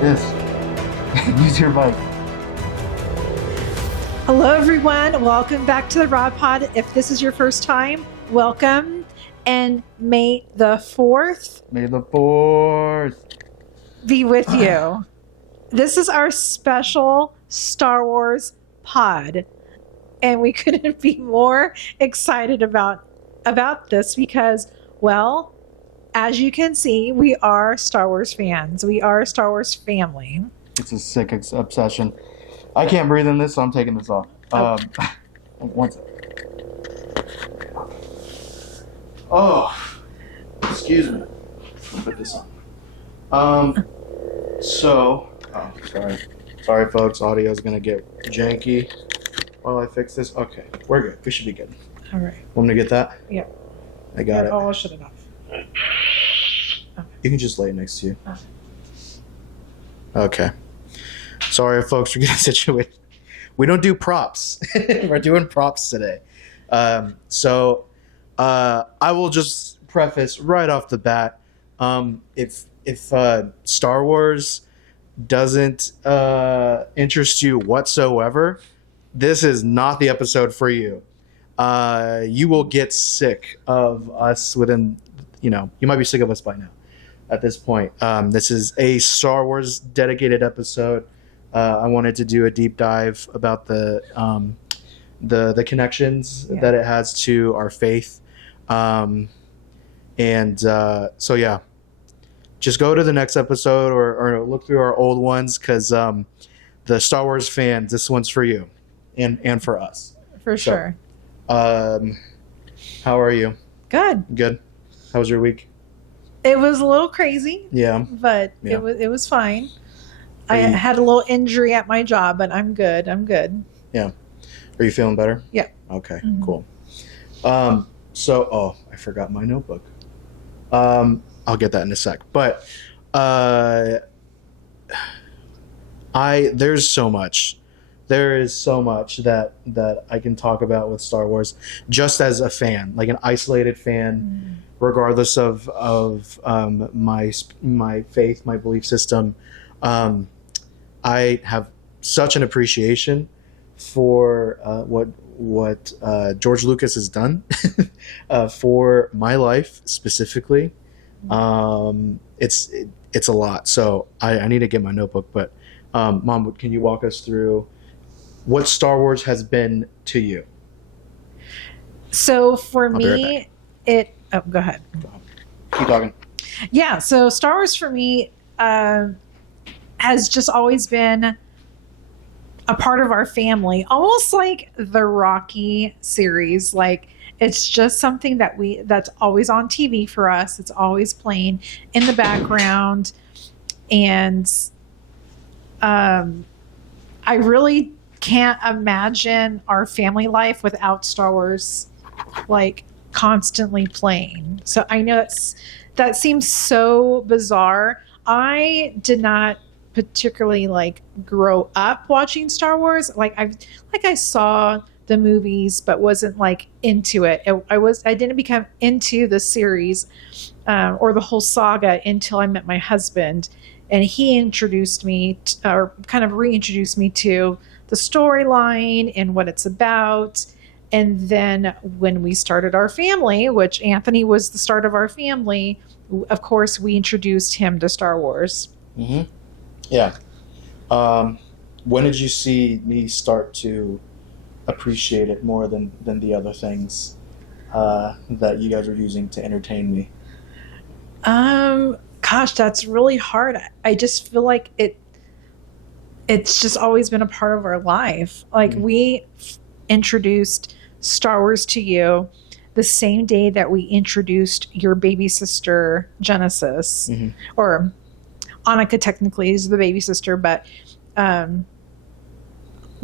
Yes. Use your mic. Hello, everyone. Welcome back to the Rod Pod. If this is your first time, welcome. And may the 4th May the 4th be with you. This is our special Star Wars pod. And we couldn't be more excited about this because, well, as you can see, we are Star Wars fans. We are a Star Wars family. It's a sick obsession. I can't breathe in this, so I'm taking this off. One second. Oh, excuse me. I'll put this on. Sorry, folks. Audio's gonna get janky while I fix this. Okay, we're good. We should be good. All right. Want me to get that? Yeah. I got it. Oh, I'll shut it off. You can just lay it next to you. Okay. Sorry, folks, we're getting situated. We don't do props. We're doing props today. I will just preface right off the bat. If Star Wars doesn't interest you whatsoever, this is not the episode for you. You will get sick of us within, you might be sick of us by now at this point. This is a Star Wars dedicated episode. I wanted to do a deep dive about the connections that it has to our faith. Just go to the next episode or look through our old ones because the Star Wars fans, this one's for you and for us. For sure. How are you? Good. How was your week? It was a little crazy. Yeah. But Yeah. It was fine. I had a little injury at my job, but I'm good. Yeah. Are you feeling better? Yeah. Okay, Mm-hmm. cool. I forgot my notebook. I'll get that in a sec. But there's so much. There is so much that I can talk about with Star Wars, just as a fan, like an isolated fan, regardless of my faith, my belief system. I have such an appreciation for what George Lucas has done for my life specifically. It's a lot. So I need to get my notebook. But Mom, can you walk us through what Star Wars has been to you? So for I'll be right me, go ahead. Keep talking. Yeah. So Star Wars for me has just always been a part of our family, almost like the Rocky series. Like it's just something that's always on TV for us. It's always playing in the background. And I really can't imagine our family life without Star Wars like constantly playing. So I know that seems so bizarre. I did not particularly like grow up watching Star Wars. I saw the movies, but wasn't like into it. I didn't become into the series or the whole saga until I met my husband, and he introduced me or kind of reintroduced me to the storyline and what it's about. And then when we started our family, which Anthony was the start of our family, of course, we introduced him to Star Wars. Mm-hmm. Yeah. When did you see me start to appreciate it more than the other things that you guys were using to entertain me? Gosh, that's really hard. I just feel like it's just always been a part of our life. Like we introduced Star Wars to you the same day that we introduced your baby sister Genesis, or Annika technically is the baby sister, but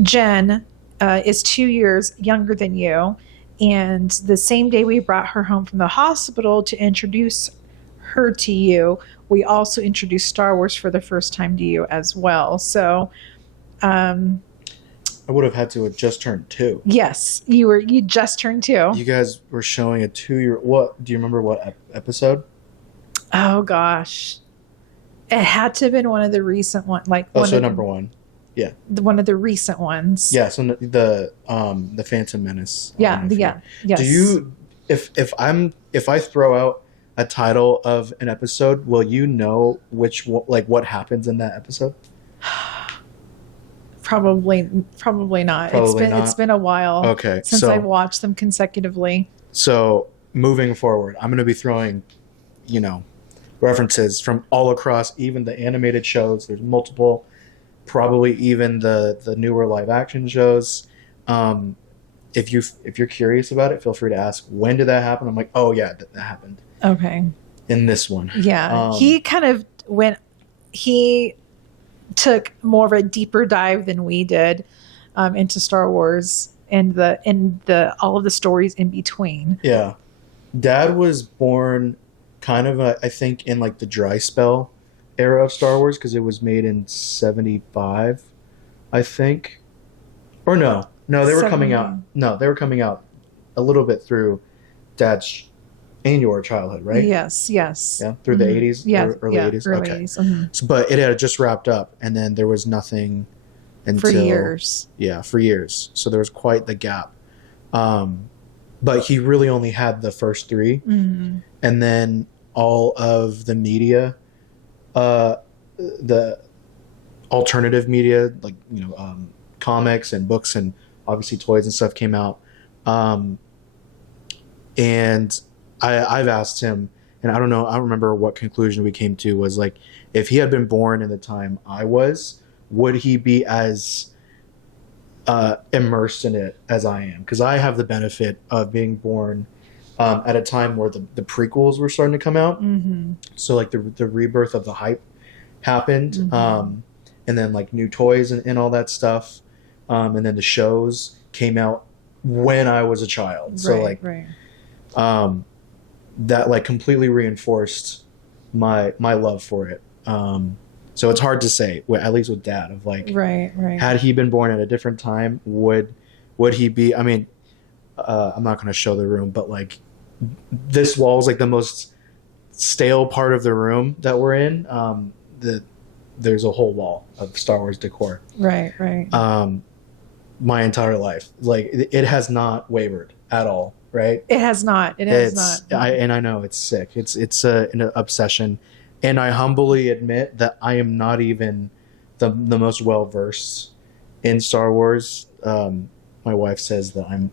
Jen is 2 years younger than you. And the same day we brought her home from the hospital to introduce her to you, we also introduced Star Wars for the first time to you as well. So I would have had to have just turned 2. yes, you just turned 2. You guys were showing a 2-year. What do you remember? What episode? Oh gosh, It had to have been one of the recent one, like Oh, one so of number one. Yeah. one of the recent ones. Yeah, so the Phantom Menace. Yeah. Yeah. Yes. Do you if I throw out a title of an episode, will you know like what happens in that episode? Probably not. Probably not. It's been a while. Okay, Since so I watched them consecutively. so moving forward, I'm going to be throwing, references from all across, even the animated shows. There's multiple, probably even the newer live action shows. If you're curious about it, feel free to ask. When did that happen? I'm like, oh yeah, that happened Okay. in this one. Yeah. He kind of he took more of a deeper dive than we did into Star Wars and the all of the stories in between. Yeah, Dad was born kind of I think in like the dry spell era of Star Wars because it was made in 75, I think, or no, they were coming out. No, they were coming out a little bit through Dad's in your childhood, right? Yes. Yeah, through the 80s, Yeah, early 80s. early Okay. 80s. Mhm. So, but it had just wrapped up, and then there was nothing until For years. Yeah, for years. So there was quite the gap. But he really only had the first three, Mhm. and then all of the media, the alternative media, like comics and books and obviously toys and stuff came out. And I've asked him, and I don't know, I don't remember what conclusion we came to, was like, if he had been born in the time I was, would he be as immersed in it as I am? Because I have the benefit of being born at a time where the prequels were starting to come out. Mm-hmm. So like the rebirth of the hype happened, Mm-hmm. And then like new toys and all that stuff, and then the shows came out when I was a child. So right. That like completely reinforced my love for it. So it's hard to say, at least with Dad, of like, Right. had he been born at a different time, would he be? I mean, I'm not going to show the room, but like this wall is like the most stale part of the room that we're in. There's a whole wall of Star Wars decor. Right. My entire life, like it has not wavered at all. Right? It has not. It has not. I know it's sick. It's an obsession, and I humbly admit that I am not even the most well versed in Star Wars. My wife says that I'm.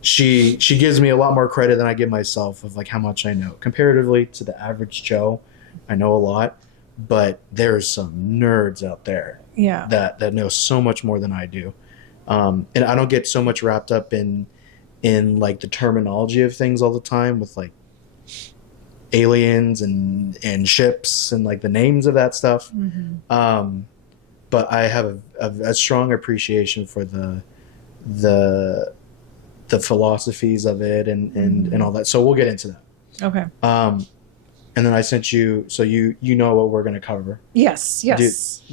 She gives me a lot more credit than I give myself of like how much I know comparatively to the average Joe. I know a lot, but there's some nerds out there. Yeah. That know so much more than I do. And I don't get so much wrapped up in like the terminology of things all the time with like aliens and ships and like the names of that stuff. Mm-hmm. But I have a strong appreciation for the philosophies of it and all that. So we'll get into that. Okay. And then I sent you, so you know what we're going to cover. Yes.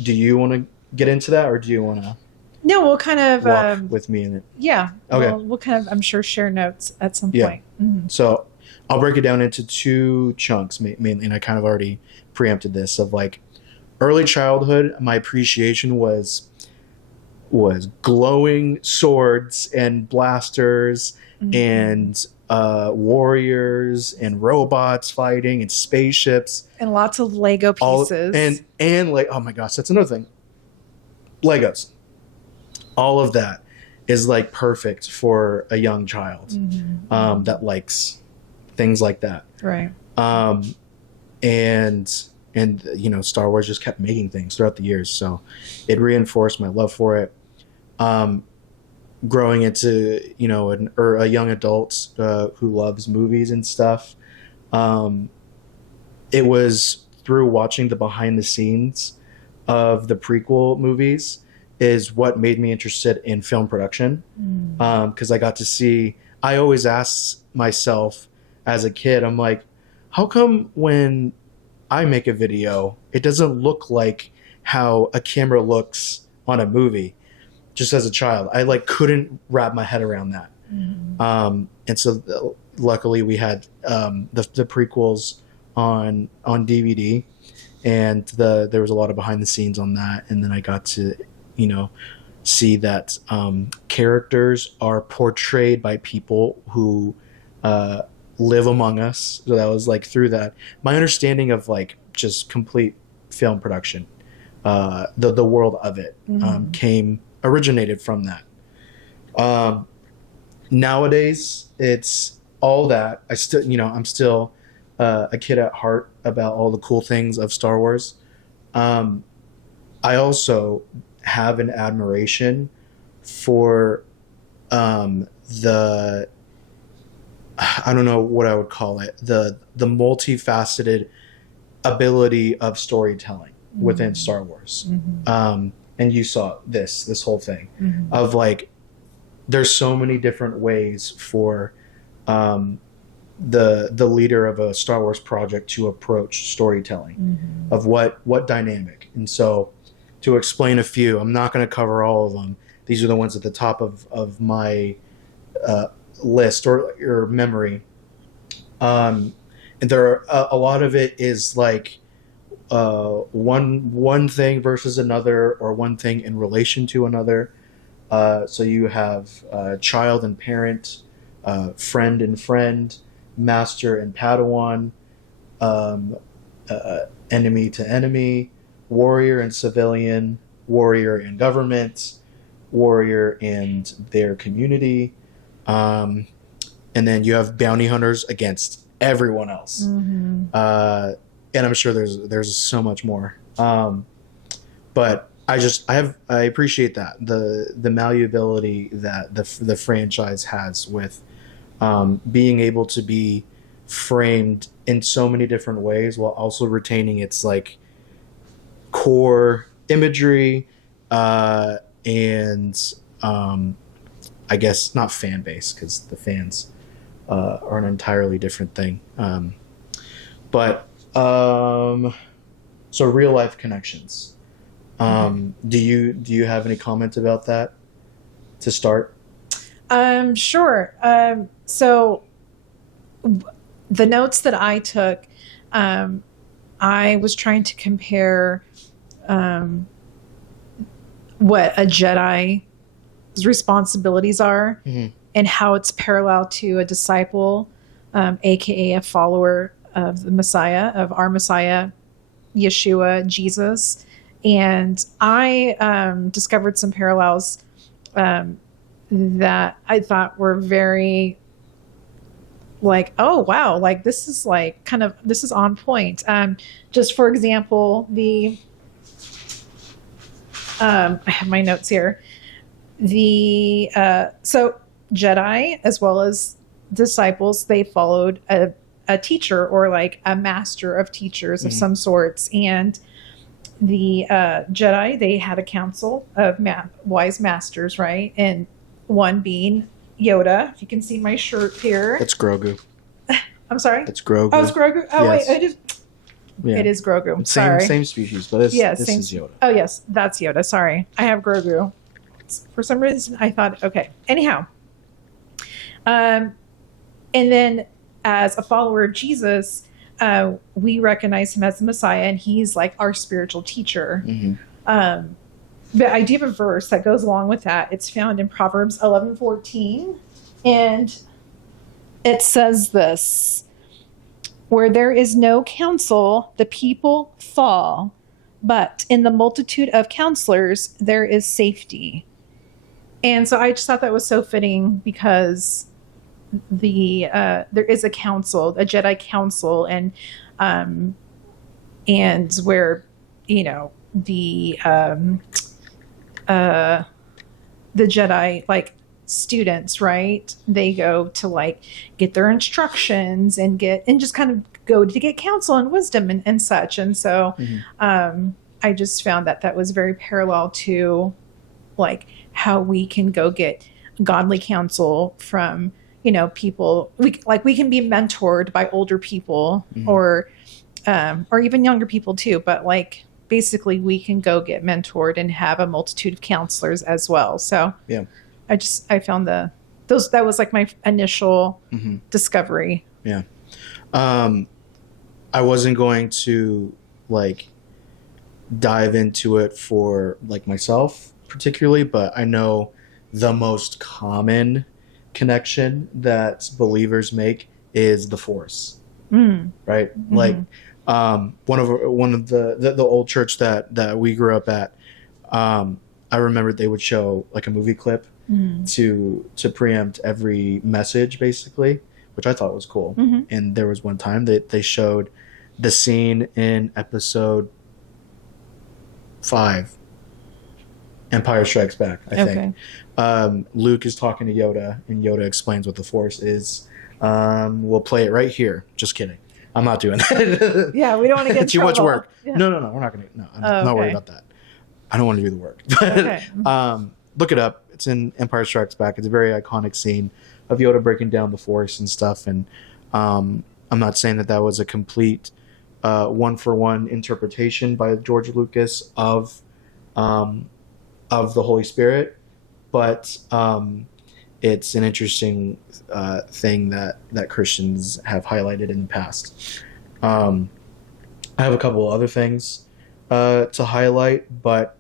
Do you want to get into that, or do you want to? No, we'll kind of walk with me in it. Yeah. Okay. We'll kind of, I'm sure, share notes at some Yeah. point. Mm-hmm. So I'll break it down into two chunks mainly, and I kind of already preempted this of like early childhood. My appreciation was glowing swords and blasters and warriors and robots fighting and spaceships and lots of Lego pieces. And like, oh my gosh, that's another thing. Legos. All of that is like perfect for a young child that likes things like that. Right. And Star Wars just kept making things throughout the years, so it reinforced my love for it. Growing into a young adult who loves movies and stuff, it was through watching the behind the scenes of the prequel movies is what made me interested in film production, because I got to see. I always asked myself as a kid, I'm like, how come when I make a video, it doesn't look like how a camera looks on a movie? Just as a child, I like couldn't wrap my head around that. And so luckily we had the prequels on DVD, and there was a lot of behind the scenes on that, and then I got to, you know, see that characters are portrayed by people who live among us. So that was like through that my understanding of like just complete film production, the world of it originated from that. Nowadays, it's all that. I'm still a kid at heart about all the cool things of Star Wars. I also have an admiration for the, I don't know what I would call it, the multifaceted ability of storytelling within Star Wars. And you saw this whole thing of like, there's so many different ways for the leader of a Star Wars project to approach storytelling of what dynamic. And so to explain a few, I'm not going to cover all of them. These are the ones at the top of my list or memory. And there are a lot of it is like one thing versus another, or one thing in relation to another. So you have child and parent, friend and friend, master and Padawan, enemy to enemy, warrior and civilian, warrior and government, warrior and their community, and then you have bounty hunters against everyone else. And I'm sure there's so much more. But I appreciate that the malleability that the franchise has with being able to be framed in so many different ways while also retaining its like core imagery and I guess not fan base, because the fans are an entirely different thing. But so real life connections. Do you have any comment about that to start? Sure. So the notes that I took, I was trying to compare what a Jedi's responsibilities are and how it's parallel to a disciple, aka a follower of the Messiah, of our Messiah, Yeshua, Jesus. And I discovered some parallels that I thought were very like, oh, wow, like this is like this is on point. Just for example, I have my notes here. So Jedi as well as disciples, they followed a teacher or like a master of teachers of some sorts. And the Jedi, they had a council of wise masters, right? And one being Yoda. If you can see my shirt here. It's Grogu. I'm sorry? It's Grogu. Oh, it's Grogu? Oh, yes. Wait. It is Grogu. Same species, but this is Yoda. Oh, yes. That's Yoda. Sorry. I have Grogu. For some reason, I thought, okay. Anyhow. And then as a follower of Jesus, we recognize him as the Messiah, and he's like our spiritual teacher. But I do have a verse that goes along with that. It's found in Proverbs 11:14, and it says this: "Where there is no counsel, the people fall, but in the multitude of counselors there is safety." And so I just thought that was so fitting, because there is a council, a Jedi council, and where, you know, the Jedi like students, right? They go to like get their instructions and just kind of go to get counsel and wisdom and such. And so I just found that was very parallel to like how we can go get godly counsel from, you know, people. We can be mentored by older people or even younger people too, but like basically we can go get mentored and have a multitude of counselors as well. So yeah, I found that was like my initial discovery. Yeah. I wasn't going to like dive into it for like myself particularly, but I know the most common connection that believers make is the Force, right? Like one of the old church that we grew up at, I remember they would show like a movie clip to preempt every message basically, which I thought was cool. And there was one time that they showed the scene in episode 5, Empire Strikes Back, I think. Luke is talking to Yoda, and Yoda explains what the Force is. We'll play it right here. Just kidding. I'm not doing that. Yeah, we don't want to get too much work. Yeah. No, we're not going to. No, I'm not worried about that. I don't want to do the work. Look it up. It's in Empire Strikes Back. It's a very iconic scene of Yoda breaking down the Force and stuff. And I'm not saying that was a complete one-for-one interpretation by George Lucas of the Holy Spirit, but it's an interesting thing that Christians have highlighted in the past. I have a couple other things to highlight, but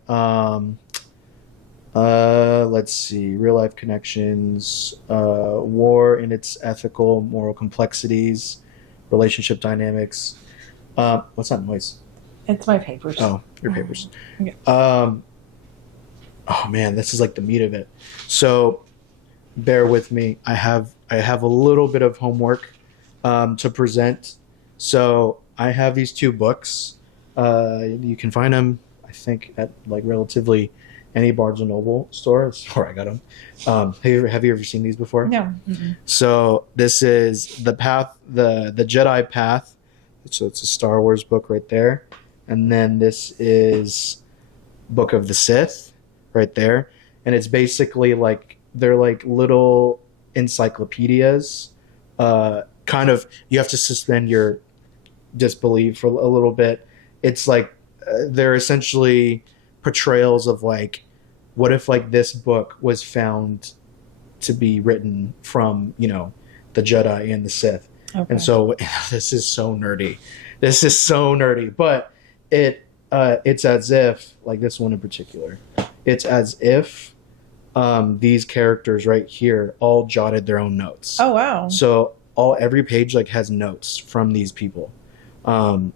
let's see. Real life connections, war and its ethical, moral complexities, relationship dynamics. What's that noise? It's my papers. Oh, your papers. Okay. Oh man, this is like the meat of it. So bear with me. I have a little bit of homework to present. So I have these 2 books. You can find them, I think, at like relatively any Barnes and Noble store. That's where I got them. Have you ever seen these before? No. So this is the Jedi Path. So it's a Star Wars book right there, and then this is Book of the Sith right there, and it's basically like they're like little encyclopedias. Kind of, you have to suspend your disbelief for a little bit. It's like they're essentially portrayals of like, what if like this book was found to be written from the Jedi and the Sith. Okay. And so this is so nerdy, but it's as if, like this one in particular, it's as if these characters right here all jotted their own notes. Oh wow. So every page like has notes from these people. So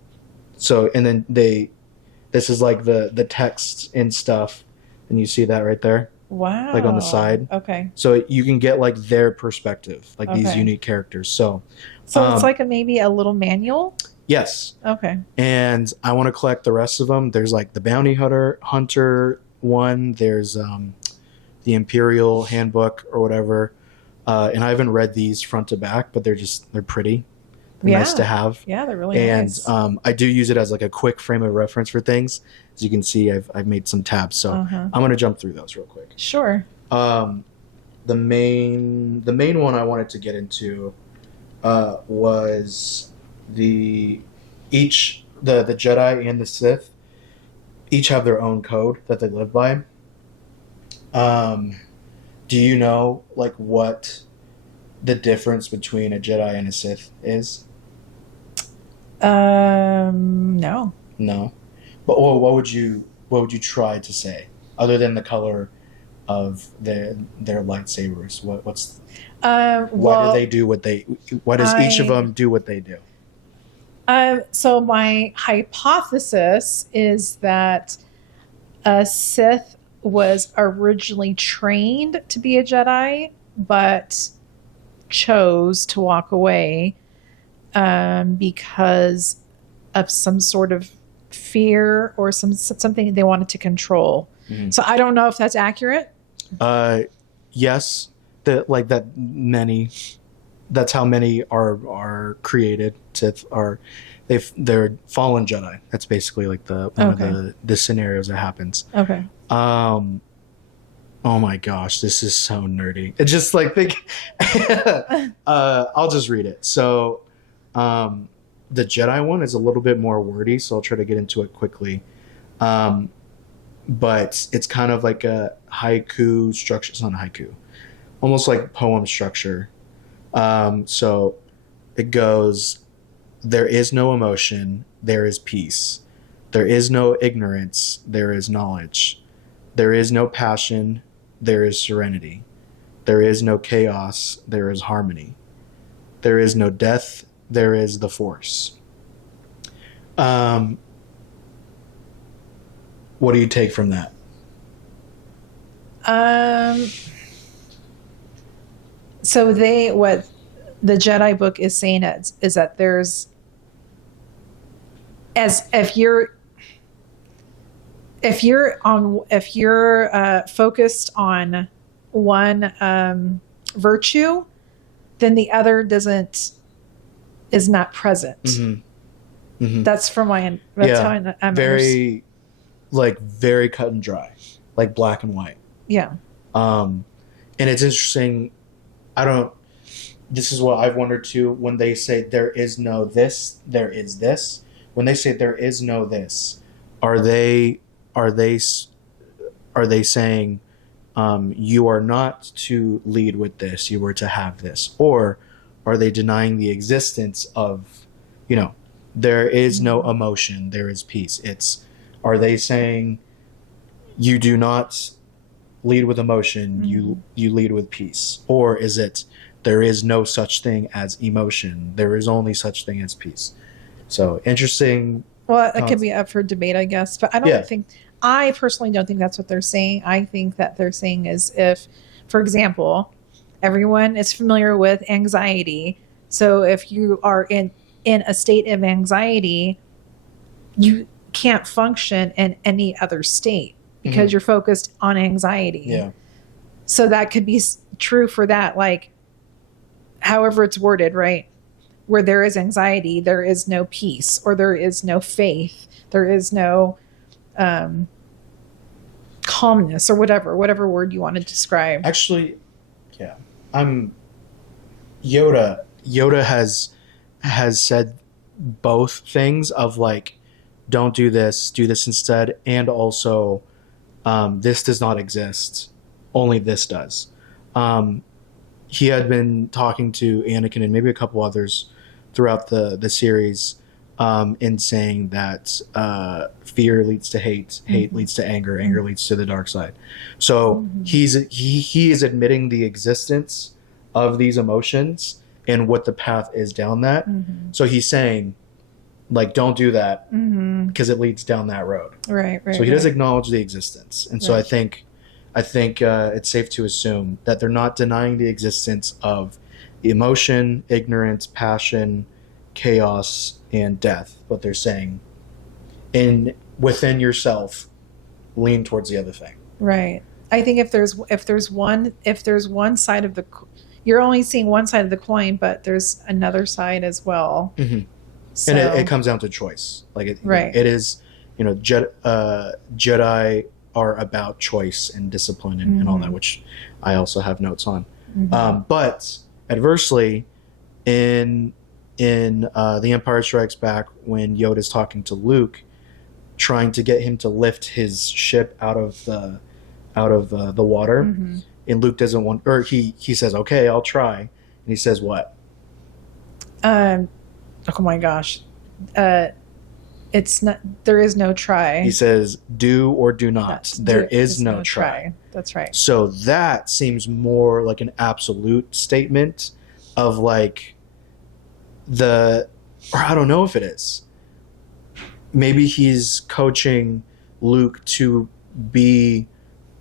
and then this is like the text and stuff, and you see that right there. Wow. Like on the side. Okay. So you can get like their perspective, like these unique characters. So it's like maybe a little manual? Yes. Okay. And I want to collect the rest of them. There's like the Bounty Hunter one. There's the Imperial Handbook or whatever. And I haven't read these front to back, but they're pretty. They're nice to have. Yeah, they're really nice. And I do use it as like a quick frame of reference for things. As you can see, I've made some tabs. So I'm going to jump through those real quick. Sure. The main one I wanted to get into was the Jedi and the Sith each have their own code that they live by. Do you know like what the difference between a Jedi and a Sith is? No. No. But what would you try to say other than the color of their lightsabers? Why do they do what they? Why does each of them do what they do? So my hypothesis is that a Sith was originally trained to be a Jedi, but chose to walk away because of some sort of fear or something they wanted to control. Mm-hmm. So I don't know if that's accurate. Yes, that's how many are created. Sith they're fallen Jedi. That's basically like one of the scenarios that happens. Okay. Oh my gosh, this is so nerdy. It's just like I'll just read it. So, the Jedi one is a little bit more wordy, so I'll try to get into it quickly. But it's kind of like a haiku structure. It's not a haiku, almost like poem structure. So it goes, there is no emotion, there is peace. There is no ignorance, there is knowledge. There is no passion, there is serenity. There is no chaos, there is harmony. There is no death, there is the force. What do you take from that? So what the Jedi book is saying is that there's, as if you're focused on one virtue, then the other is not present. Mm-hmm. Mm-hmm. That's how I'm very very cut and dry, like black and white. Yeah. And it's interesting. This is what I've wondered too. When they say there is no this, there is this. When they say there is no this, are they saying you are not to lead with this, you were to have this, or are they denying the existence of, there is no emotion, there is peace? Are they saying you do not lead with emotion, you lead with peace? Or is it there is no such thing as emotion, there is only such thing as peace? So interesting. Well, it could be up for debate, I guess, but I personally don't think that's what they're saying. I think that they're saying is, if, for example, everyone is familiar with anxiety. So if you are in a state of anxiety, you can't function in any other state because you're focused on anxiety. Yeah. So that could be true for that, like however it's worded, right? Where there is anxiety, there is no peace, or there is no faith, there is no calmness, or whatever word you want to describe. Actually, yeah, Yoda has said both things of like, don't do this instead, and also this does not exist, only this does. He had been talking to Anakin and maybe a couple others throughout the series, in saying that fear leads to hate, hate leads to anger, anger leads to the dark side. So he is admitting the existence of these emotions and what the path is down that. So he's saying, like, don't do that because it leads down that road. Right. So he does acknowledge the existence, and so I think it's safe to assume that they're not denying the existence of emotion, ignorance, passion, chaos, and death, but they're saying within yourself, lean towards the other thing. Right. I think if there's one side of you're only seeing one side of the coin, but there's another side as well. So, and it comes down to choice. Like it is, Jedi are about choice and discipline and all that, which I also have notes on. But adversely, in The Empire Strikes Back, when Yoda's talking to Luke, trying to get him to lift his ship out of the water, and Luke doesn't want, or he says, "Okay, I'll try," and he says, "What?" Oh my gosh, it's not. There is no try. He says, "Do or do not. There is no try." That's right. So that seems more like an absolute statement of like or I don't know if it is. Maybe he's coaching Luke to be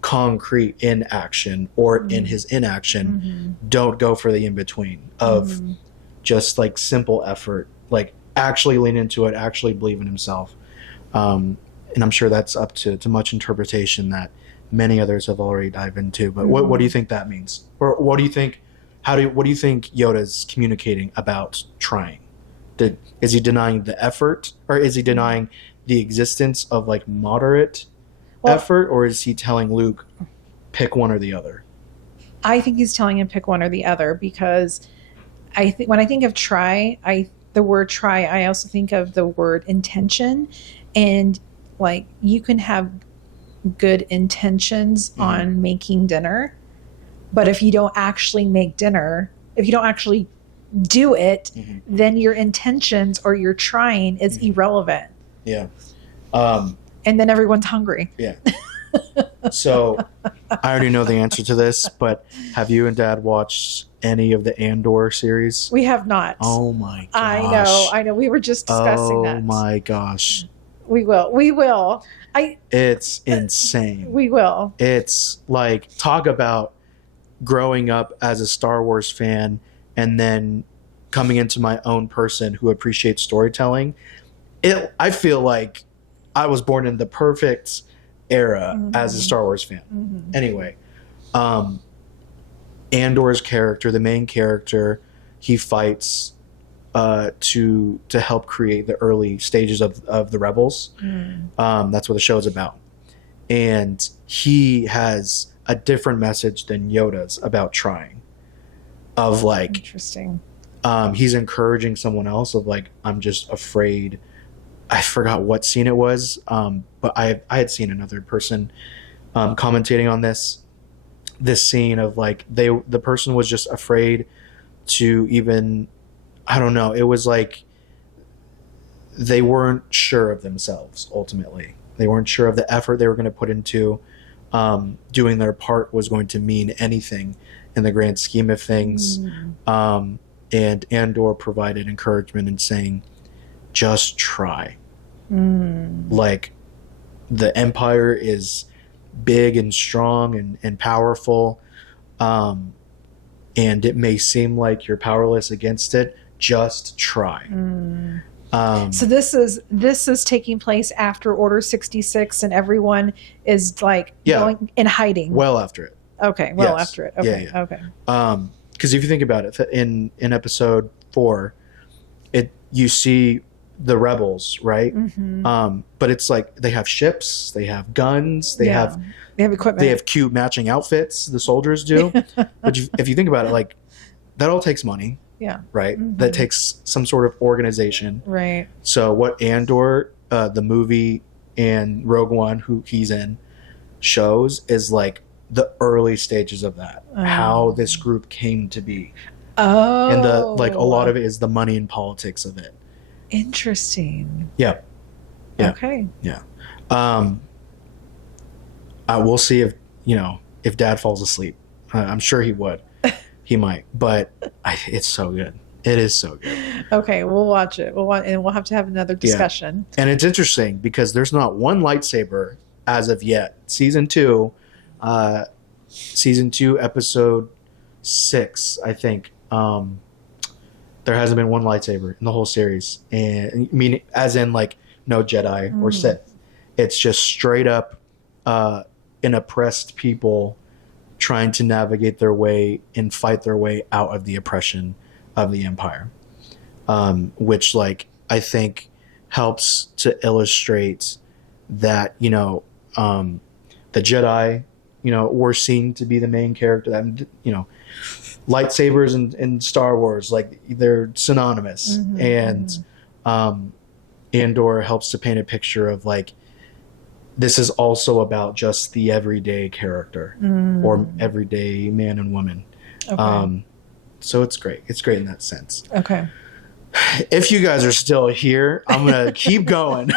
concrete in action, or in his inaction. Don't go for the in-between of just like simple effort, like actually lean into it, actually believe in himself. And I'm sure that's up to much interpretation that many others have already dived into. But what do you think that means? Or what do you think Yoda's communicating about trying? Is he denying the effort, or is he denying the existence of like moderate effort, or is he telling Luke pick one or the other? I think he's telling him pick one or the other, because when I think of the word try, I also think of the word intention, and like you can have good intentions on making dinner, but if you don't actually make dinner, if you don't actually do it, then your intentions or your trying is irrelevant. Yeah. And then everyone's hungry. Yeah. So I already know the answer to this, but have you and Dad watched any of the Andor series? We have not. Oh my gosh. I know. We were just discussing that. Oh my gosh. We will. It's insane. We will. It's like, talk about growing up as a Star Wars fan and then coming into my own person who appreciates storytelling. I feel like I was born in the perfect era as a Star Wars fan. Anyway, Andor's character, the main character, he fights to help create the early stages of the rebels. That's what the show's about. And he has a different message than Yoda's about trying. Of like, interesting. He's encouraging someone else of like, I'm just afraid. I forgot what scene it was, but I had seen another person commentating on this scene of like the person was just afraid to even, I don't know, it was like they weren't sure of themselves ultimately. They weren't sure of the effort they were going to put into doing their part was going to mean anything in the grand scheme of things. And Andor provided encouragement in saying, just try. Like, the Empire is big and strong and powerful, and it may seem like you're powerless against it. Just try. So this is taking place after Order 66, and everyone is like going in hiding. Well after it. Okay. Well after it. Okay. Yeah. Okay. Because if you think about it, in episode 4, you see the rebels, right? But it's like they have ships, they have guns, they have equipment, they have cute matching outfits. The soldiers do. But if you think about it, like that all takes money. Yeah. Right. That takes some sort of organization. Right. So what Andor, the movie, and Rogue One, who he's in, shows is like the early stages of that. How this group came to be. And a lot of it is the money and politics of it. Interesting. Yeah. Okay. Yeah. We'll see if Dad falls asleep. I'm sure he would. He might, but it's so good. It is so good. Okay, we'll watch it. And we'll have to have another discussion. Yeah. And it's interesting because there's not one lightsaber as of yet. Season 2, episode 6, I think. There hasn't been one lightsaber in the whole series, and I mean, as in like no Jedi or Sith. It's just straight up an oppressed people trying to navigate their way and fight their way out of the oppression of the Empire, which like I think helps to illustrate that the Jedi were seen to be the main character. That lightsabers in Star Wars, like they're synonymous, and Andor helps to paint a picture of like this is also about just the everyday character or everyday man and woman. Okay. So it's great. It's great in that sense. Okay. If you guys are still here, I'm gonna keep going.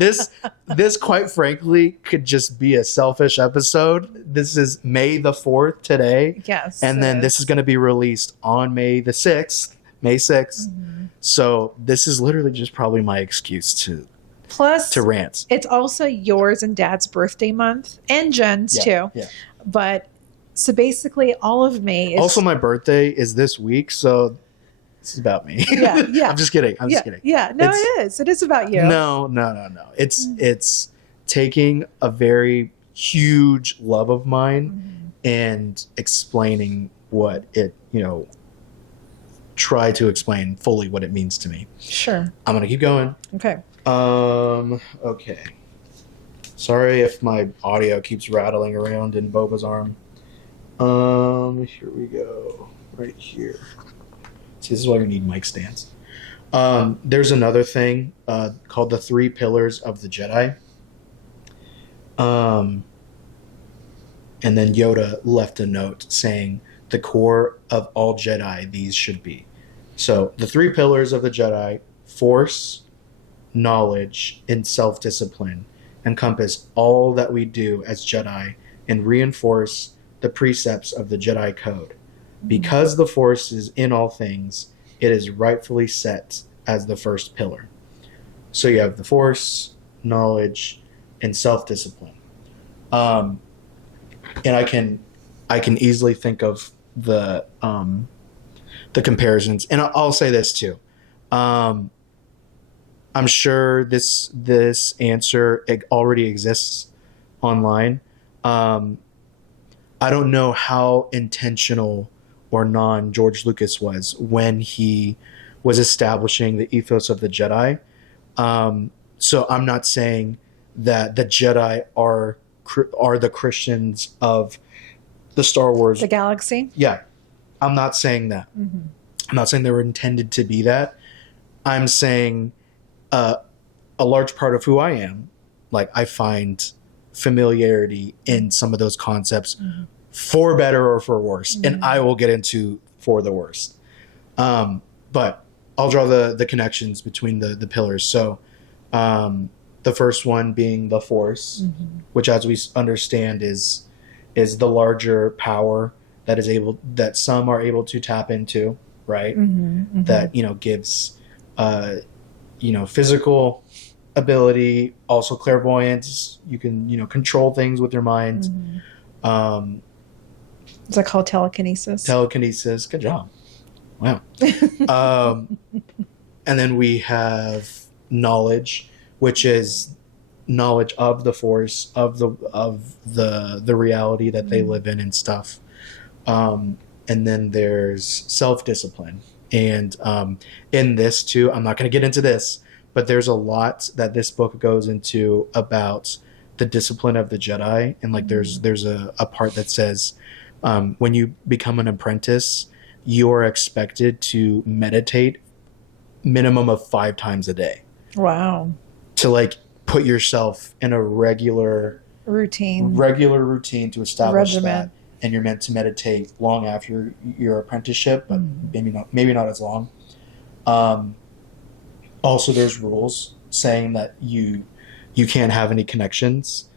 This quite frankly could just be a selfish episode. This is May the 4th today. Yes. And then this is gonna be released on May the 6th. May 6th. So this is literally just probably my excuse to rant. It's also yours and Dad's birthday month, and Jen's too. Yeah. But so basically all of May is also my birthday is this week, so it's about me. Yeah. I'm just kidding. I'm just kidding. Yeah. No, it is. It is about you. No. It's taking a very huge love of mine and explaining what it, try to explain fully what it means to me. Sure. I'm going to keep going. Okay. Okay. Sorry if my audio keeps rattling around in Boba's arm. Here we go. Right here. See, this is why we need mic stands. There's another thing called the 3 Pillars of the Jedi. And then Yoda left a note saying, the core of all Jedi these should be. So the three pillars of the Jedi, force, knowledge, and self-discipline, encompass all that we do as Jedi and reinforce the precepts of the Jedi Code. Because the force is in all things, it is rightfully set as the first pillar. So you have the force, knowledge, and self-discipline. And I can easily think of the comparisons, and I'll say this too. I'm sure this answer already exists online. I don't know how intentional or non George Lucas was when he was establishing the ethos of the Jedi. So I'm not saying that the Jedi are the Christians of the Star Wars, The galaxy. yeah. I'm not saying that. Mm-hmm. I'm not saying they were intended to be that. I'm saying a large part of who I am, like I find familiarity in some of those concepts, for better or for worse, and I will get into for the worst. But I'll draw the connections between the pillars. So the first one being the Force, which, as we understand, is the larger power that some are able to tap into, right? That gives physical ability, also clairvoyance. You can control things with your mind. Is that called telekinesis? Telekinesis. Good job. Wow. And then we have knowledge, which is knowledge of the Force, of the reality that they live in and stuff. And then there's self-discipline. And in this too, I'm not going to get into this, but there's a lot that this book goes into about the discipline of the Jedi. And like there's a part that says when you become an apprentice, you are expected to meditate minimum of 5 times a day. Wow. To like put yourself in a regular routine to establish Regimen. that. And you're meant to meditate long after your apprenticeship, but maybe not as long. Also, there's rules saying that you can't have any connections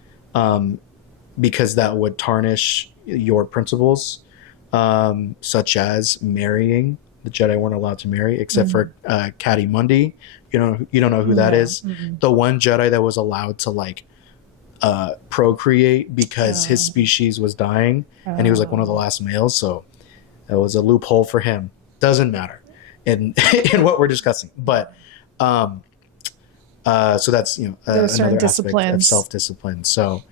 because that would tarnish your principles, such as marrying. The Jedi weren't allowed to marry, except for Cady Mundi. You don't know who that is. The one Jedi that was allowed to like procreate because his species was dying, and he was like one of the last males. So that was a loophole for him. Doesn't matter in what we're discussing, but so that's another aspect of self-discipline. So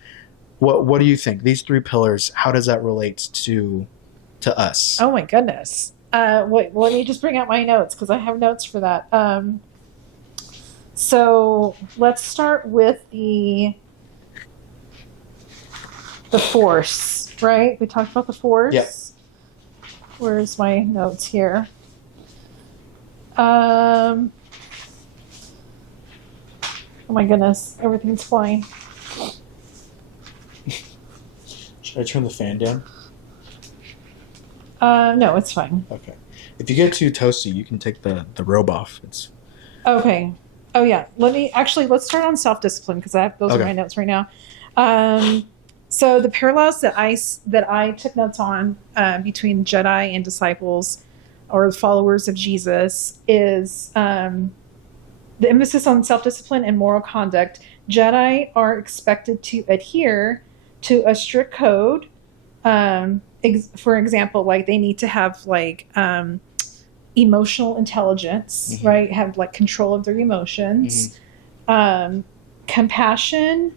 what do you think? These 3 pillars, how does that relate to us? Oh my goodness. Wait, let me just bring out my notes because I have notes for that. So let's start with the Force, right? We talked about the Force. Yep. Where's my notes here? Oh my goodness, everything's flying. Should I turn the fan down? No, it's fine. Okay. If you get too toasty, you can take the robe off. It's okay. Oh yeah. Let's start on self-discipline because I have those are my notes right now. So the parallels that I took notes on between Jedi and disciples or followers of Jesus is the emphasis on self-discipline and moral conduct. Jedi are expected to adhere to a strict code. For example, like they need to have like emotional intelligence, right? Have like control of their emotions, compassion,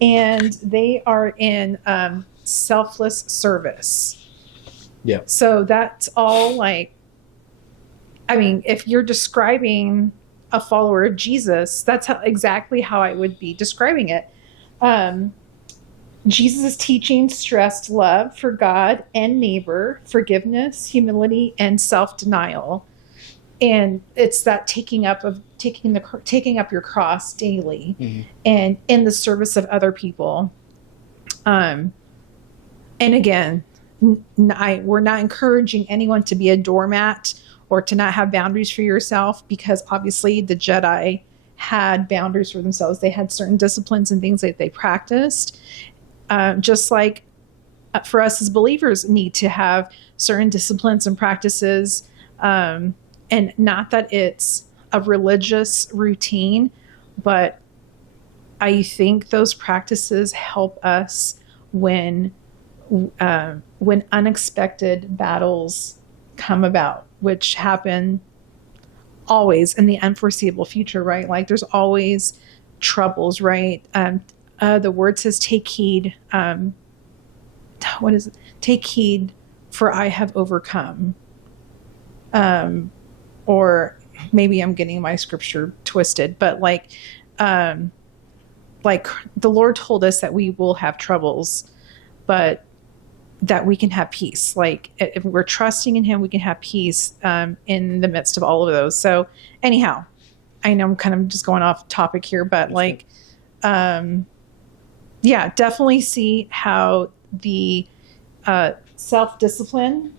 and they are in selfless service. Yeah. So that's all like, I mean, if you're describing a follower of Jesus, that's exactly how I would be describing it. Jesus' teaching stressed love for God and neighbor, forgiveness, humility, and self-denial. And it's that taking up your cross daily and in the service of other people. And again, we're not encouraging anyone to be a doormat or to not have boundaries for yourself, because obviously the Jedi had boundaries for themselves. They had certain disciplines and things that they practiced. Just like for us as believers, need to have certain disciplines and practices. And not that it's a religious routine, but I think those practices help us when unexpected battles come about, which happen always in the unforeseeable future, right? Like there's always troubles, right? The word says, take heed. What is it? Take heed, for I have overcome. Or maybe I'm getting my scripture twisted, but like the Lord told us that we will have troubles, but that we can have peace. Like if we're trusting in him, we can have peace in the midst of all of those. So anyhow, I know I'm kind of just going off topic here, but like, yeah, definitely see how the self-discipline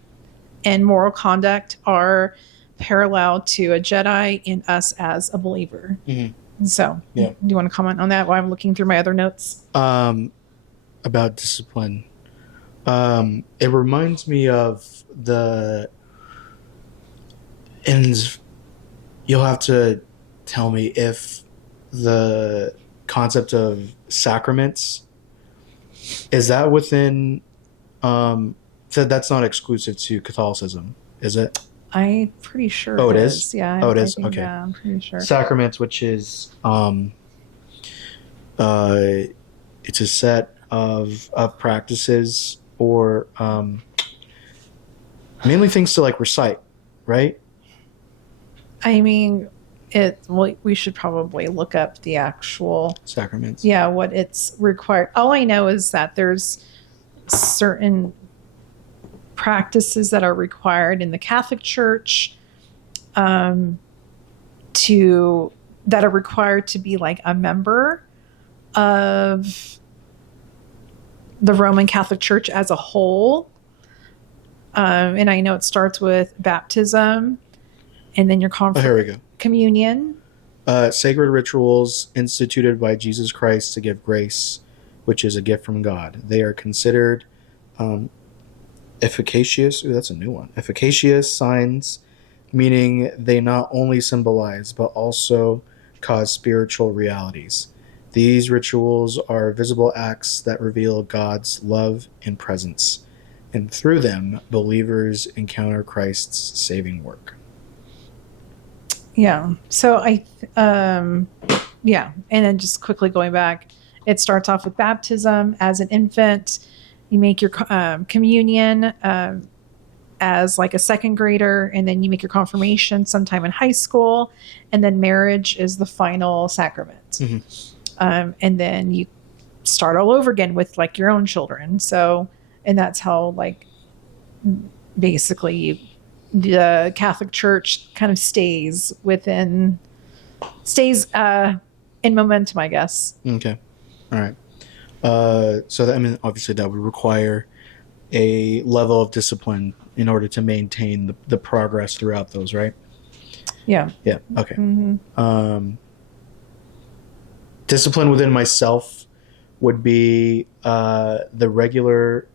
and moral conduct are parallel to a Jedi and us as a believer. Mm-hmm. So do you want to comment on that while I'm looking through my other notes? About discipline. It reminds me of and you'll have to tell me if the concept of sacraments, is that within, so that's not exclusive to Catholicism, is it? I'm pretty sure it is. Yeah. Oh, it is? Think, Okay. Yeah, I'm pretty sure. Sacraments, which is, it's a set of practices or mainly things to like recite, right? I mean, we should probably look up the actual sacraments. Yeah, what it's required. All I know is that there's certain practices that are required in the Catholic Church that are required to be like a member of the Roman Catholic Church as a whole. And I know it starts with baptism and then your here we go. Communion. Sacred rituals instituted by Jesus Christ to give grace, which is a gift from God. They are considered efficacious. Ooh, that's a new one. Efficacious signs, meaning they not only symbolize, but also cause spiritual realities. These rituals are visible acts that reveal God's love and presence, and through them, believers encounter Christ's saving work. Yeah. So yeah. And then just quickly going back, it starts off with baptism as an infant. You make your communion as like a second grader, and then you make your confirmation sometime in high school, and then marriage is the final sacrament. Mm-hmm. And then you start all over again with like your own children. So, and that's how like basically the Catholic Church kind of stays in momentum, I guess. Okay. All right. So that, I mean, obviously that would require a level of discipline in order to maintain the progress throughout those, right? Yeah. Yeah. Okay. Mm-hmm. Discipline within myself would be the regular,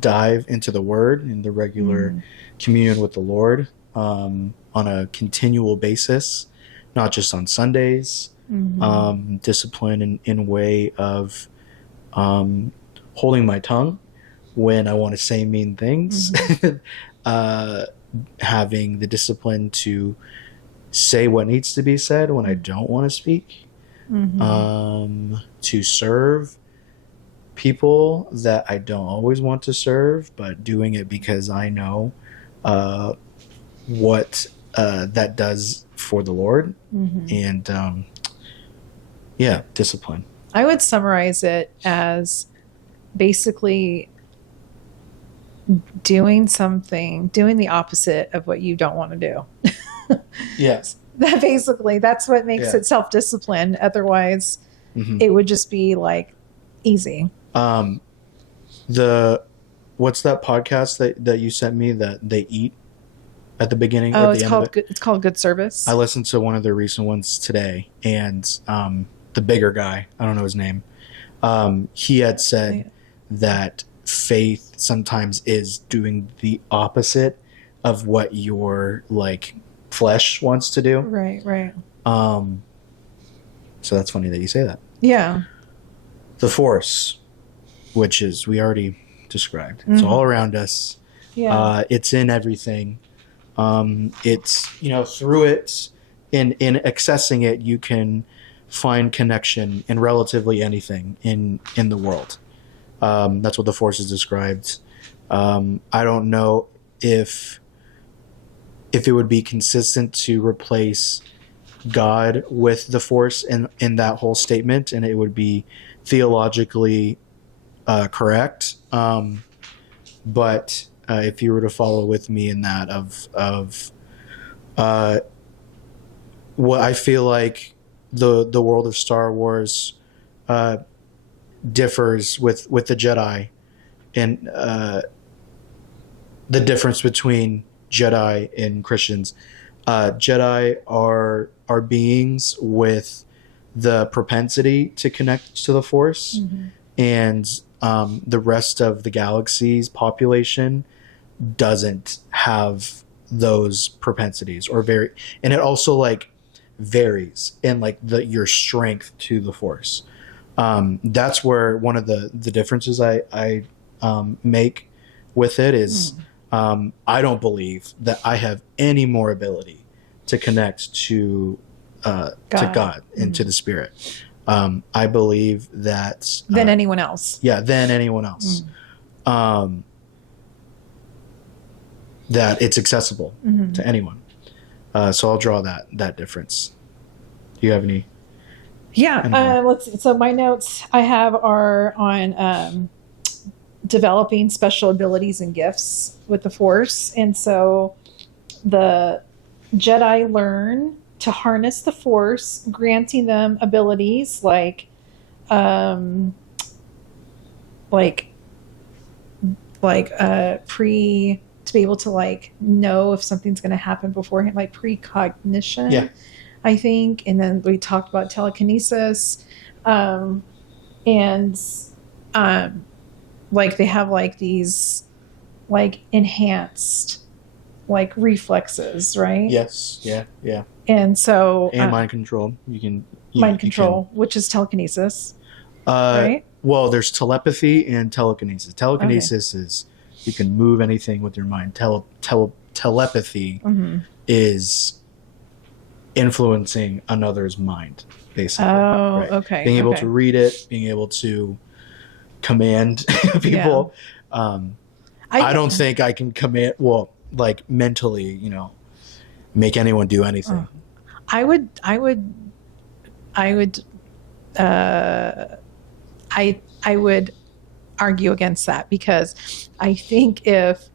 dive into the Word and the regular communion with the Lord on a continual basis, not just on Sundays. Mm-hmm. Discipline in way of holding my tongue when I want to say mean things. Mm-hmm. Having the discipline to say what needs to be said when I don't want to speak. Mm-hmm. To serve people that I don't always want to serve, but doing it because I know what that does for the Lord. Mm-hmm. And discipline. I would summarize it as basically doing the opposite of what you don't want to do. Yes. That's what makes it self-discipline. Otherwise, it would just be like easy. What's that podcast that you sent me that they eat at the beginning Oh, or the end of it. it's called Good Service. I listened to one of their recent ones today, and the bigger guy, I don't know his name, he had said that faith sometimes is doing the opposite of what your like flesh wants to do. Right. So that's funny that you say that. Yeah. The Force, which is we already described. It's all around us. Yeah. It's in everything. It's through it, in accessing it, you can find connection in relatively anything in the world. That's what the Force is described. I don't know if it would be consistent to replace God with the Force in that whole statement, and it would be theologically correct. But if you were to follow with me in that of what I feel like the world of Star Wars differs with the Jedi, and the difference between Jedi and Christians. Jedi are beings with the propensity to connect to the Force, and the rest of the galaxy's population doesn't have those propensities, and it also like varies in like your strength to the Force. That's where one of the differences I make with it is I don't believe that I have any more ability to connect to God and to the Spirit. I believe that Than anyone else. Yeah, than anyone else. That it's accessible to anyone. So I'll draw that difference. Do you have any? Yeah. Let's see. So my notes I have are on developing special abilities and gifts with the Force. And so the Jedi learn to harness the Force, granting them abilities like to be able to like know if something's going to happen beforehand, like precognition. Yeah. I think. And then we talked about telekinesis, and like they have like these like enhanced like reflexes, right? Yes. Yeah. And so Mind control. You can mind control, which is telekinesis, right? Well, there's telepathy and telekinesis. Telekinesis is you can move anything with your mind. Telepathy is influencing another's mind, basically. Oh, right? okay. Being able to read it, being able to command people. I don't think I can command. Well, like mentally, make anyone do anything. I would argue against that, because I think if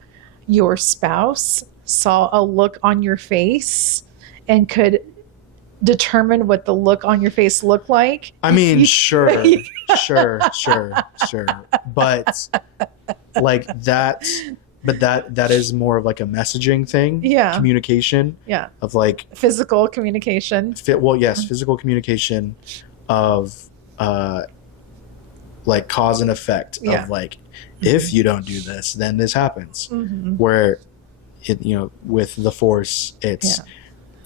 your spouse saw a look on your face and could determine what the look on your face looked like. I mean, sure. But like that is more of like a messaging thing. Yeah. Communication. Yeah. Of like physical communication. Physical communication of like cause and effect of like, if you don't do this, then this happens. Where it, with the Force, it's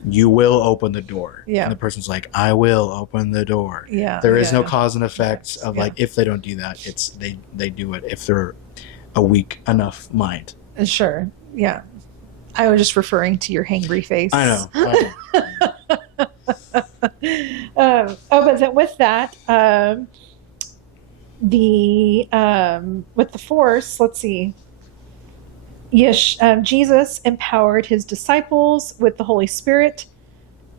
you will open the door. Yeah. And the person's like, I will open the door. Yeah. There is no cause and effect of like, if they don't do that, it's they do it if they're a weak enough mind. Sure. Yeah. I was just referring to your hangry face. I know. But then with that, with the Force, let's see. Yes, Jesus empowered his disciples with the Holy Spirit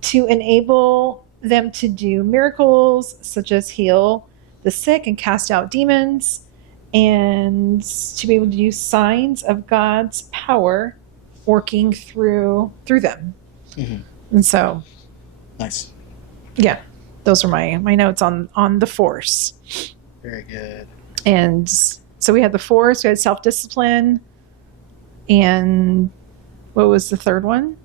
to enable them to do miracles such as heal the sick and cast out demons, and to be able to use signs of God's power working through them. And so, nice. Yeah, those are my notes on the Force. Very good. And so we had the Force, we had self-discipline, and What was the third one?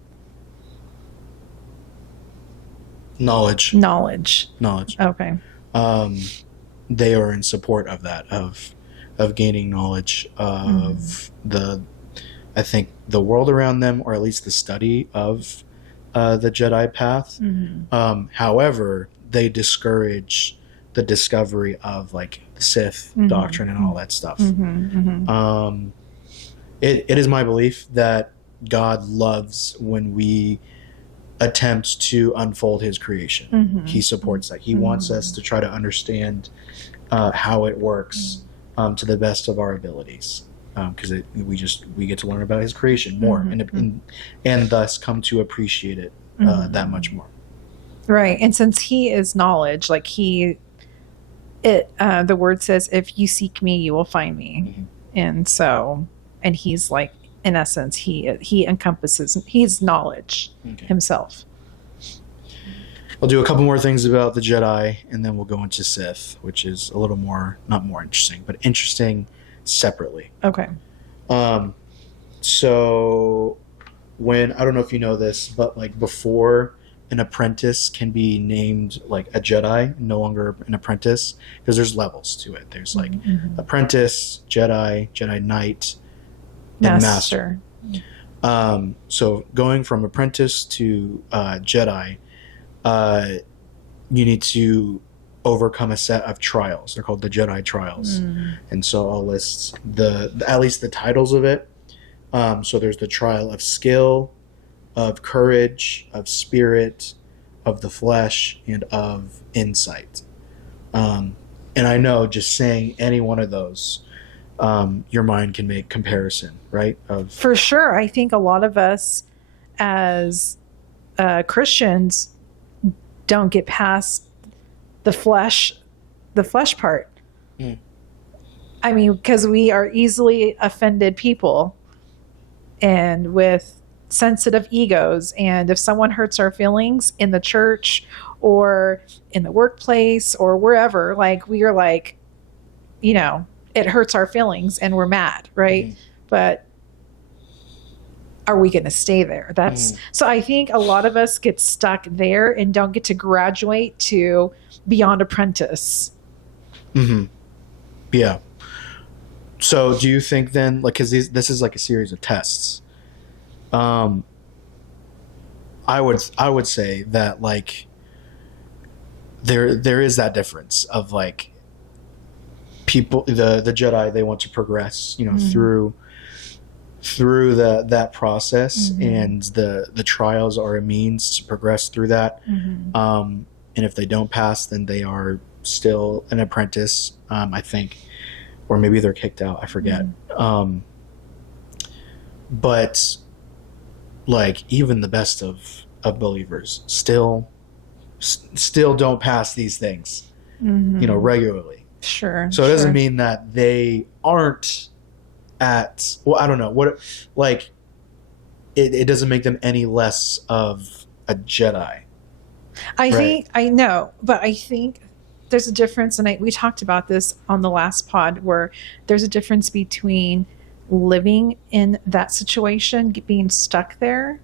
Knowledge. Knowledge. Okay. They are in support of that, of gaining knowledge of I think the world around them, or at least the study of the Jedi path. However, they discourage the discovery of like the Sith doctrine and all that stuff. It is my belief that God loves when we attempt to unfold his creation. He supports that. He wants us to try to understand how it works to the best of our abilities, because we get to learn about his creation more and thus come to appreciate it that much more. Right. And since he is knowledge, like the word says, if you seek me, you will find me. And so, and he's like, in essence, he encompasses, he's knowledge himself. I'll do a couple more things about the Jedi, and then we'll go into Sith, which is a little more, not more interesting, but interesting separately. Okay. So when, I don't know if you know this, but like before an apprentice can be named like a Jedi, no longer an apprentice, because there's levels to it. There's like apprentice, Jedi Knight, and master. So going from apprentice to Jedi, you need to overcome a set of trials. They're called the Jedi trials. And so I'll list at least the titles of it. So there's the trial of skill, of courage, of spirit, of the flesh, and of insight. And I know just saying any one of those, your mind can make comparison, right? For sure. I think a lot of us as Christians don't get past the flesh part. I mean, because we are easily offended people and with sensitive egos. And if someone hurts our feelings in the church or in the workplace or wherever, like we are like, it hurts our feelings and we're mad, right? But are we going to stay there? So I think a lot of us get stuck there and don't get to graduate to beyond apprentice. Yeah. So do you think then, like, because this is like a series of tests, I would say that like there is that difference of like people, the Jedi, they want to progress, through that process, and the trials are a means to progress through that. And if they don't pass, then they are still an apprentice, I think, or maybe they're kicked out, I forget. But like even the best of believers still don't pass these things, regularly. Sure. So it doesn't mean that they aren't at, well, I don't know what, like it doesn't make them any less of a Jedi. I think there's a difference, and we talked about this on the last pod, where there's a difference between living in that situation, being stuck there,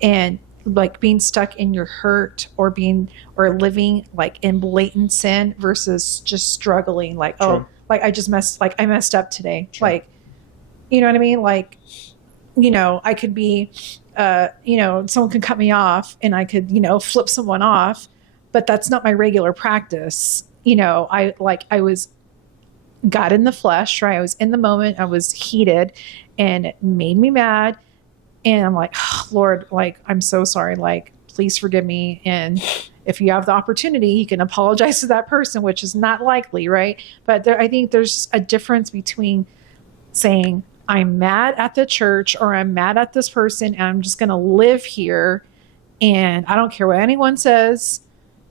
and like being stuck in your hurt, or living like in blatant sin versus just struggling like, Sure. like I messed up today. Sure. Like, you know what I mean? Like, I could be, someone could cut me off and I could, flip someone off, but that's not my regular practice. I got in the flesh, right? I was in the moment. I was heated and it made me mad. And I'm like, oh, Lord, like, I'm so sorry. Like, please forgive me. And if you have the opportunity, you can apologize to that person, which is not likely, right? But I think there's a difference between saying, I'm mad at the church, or I'm mad at this person, and I'm just going to live here and I don't care what anyone says,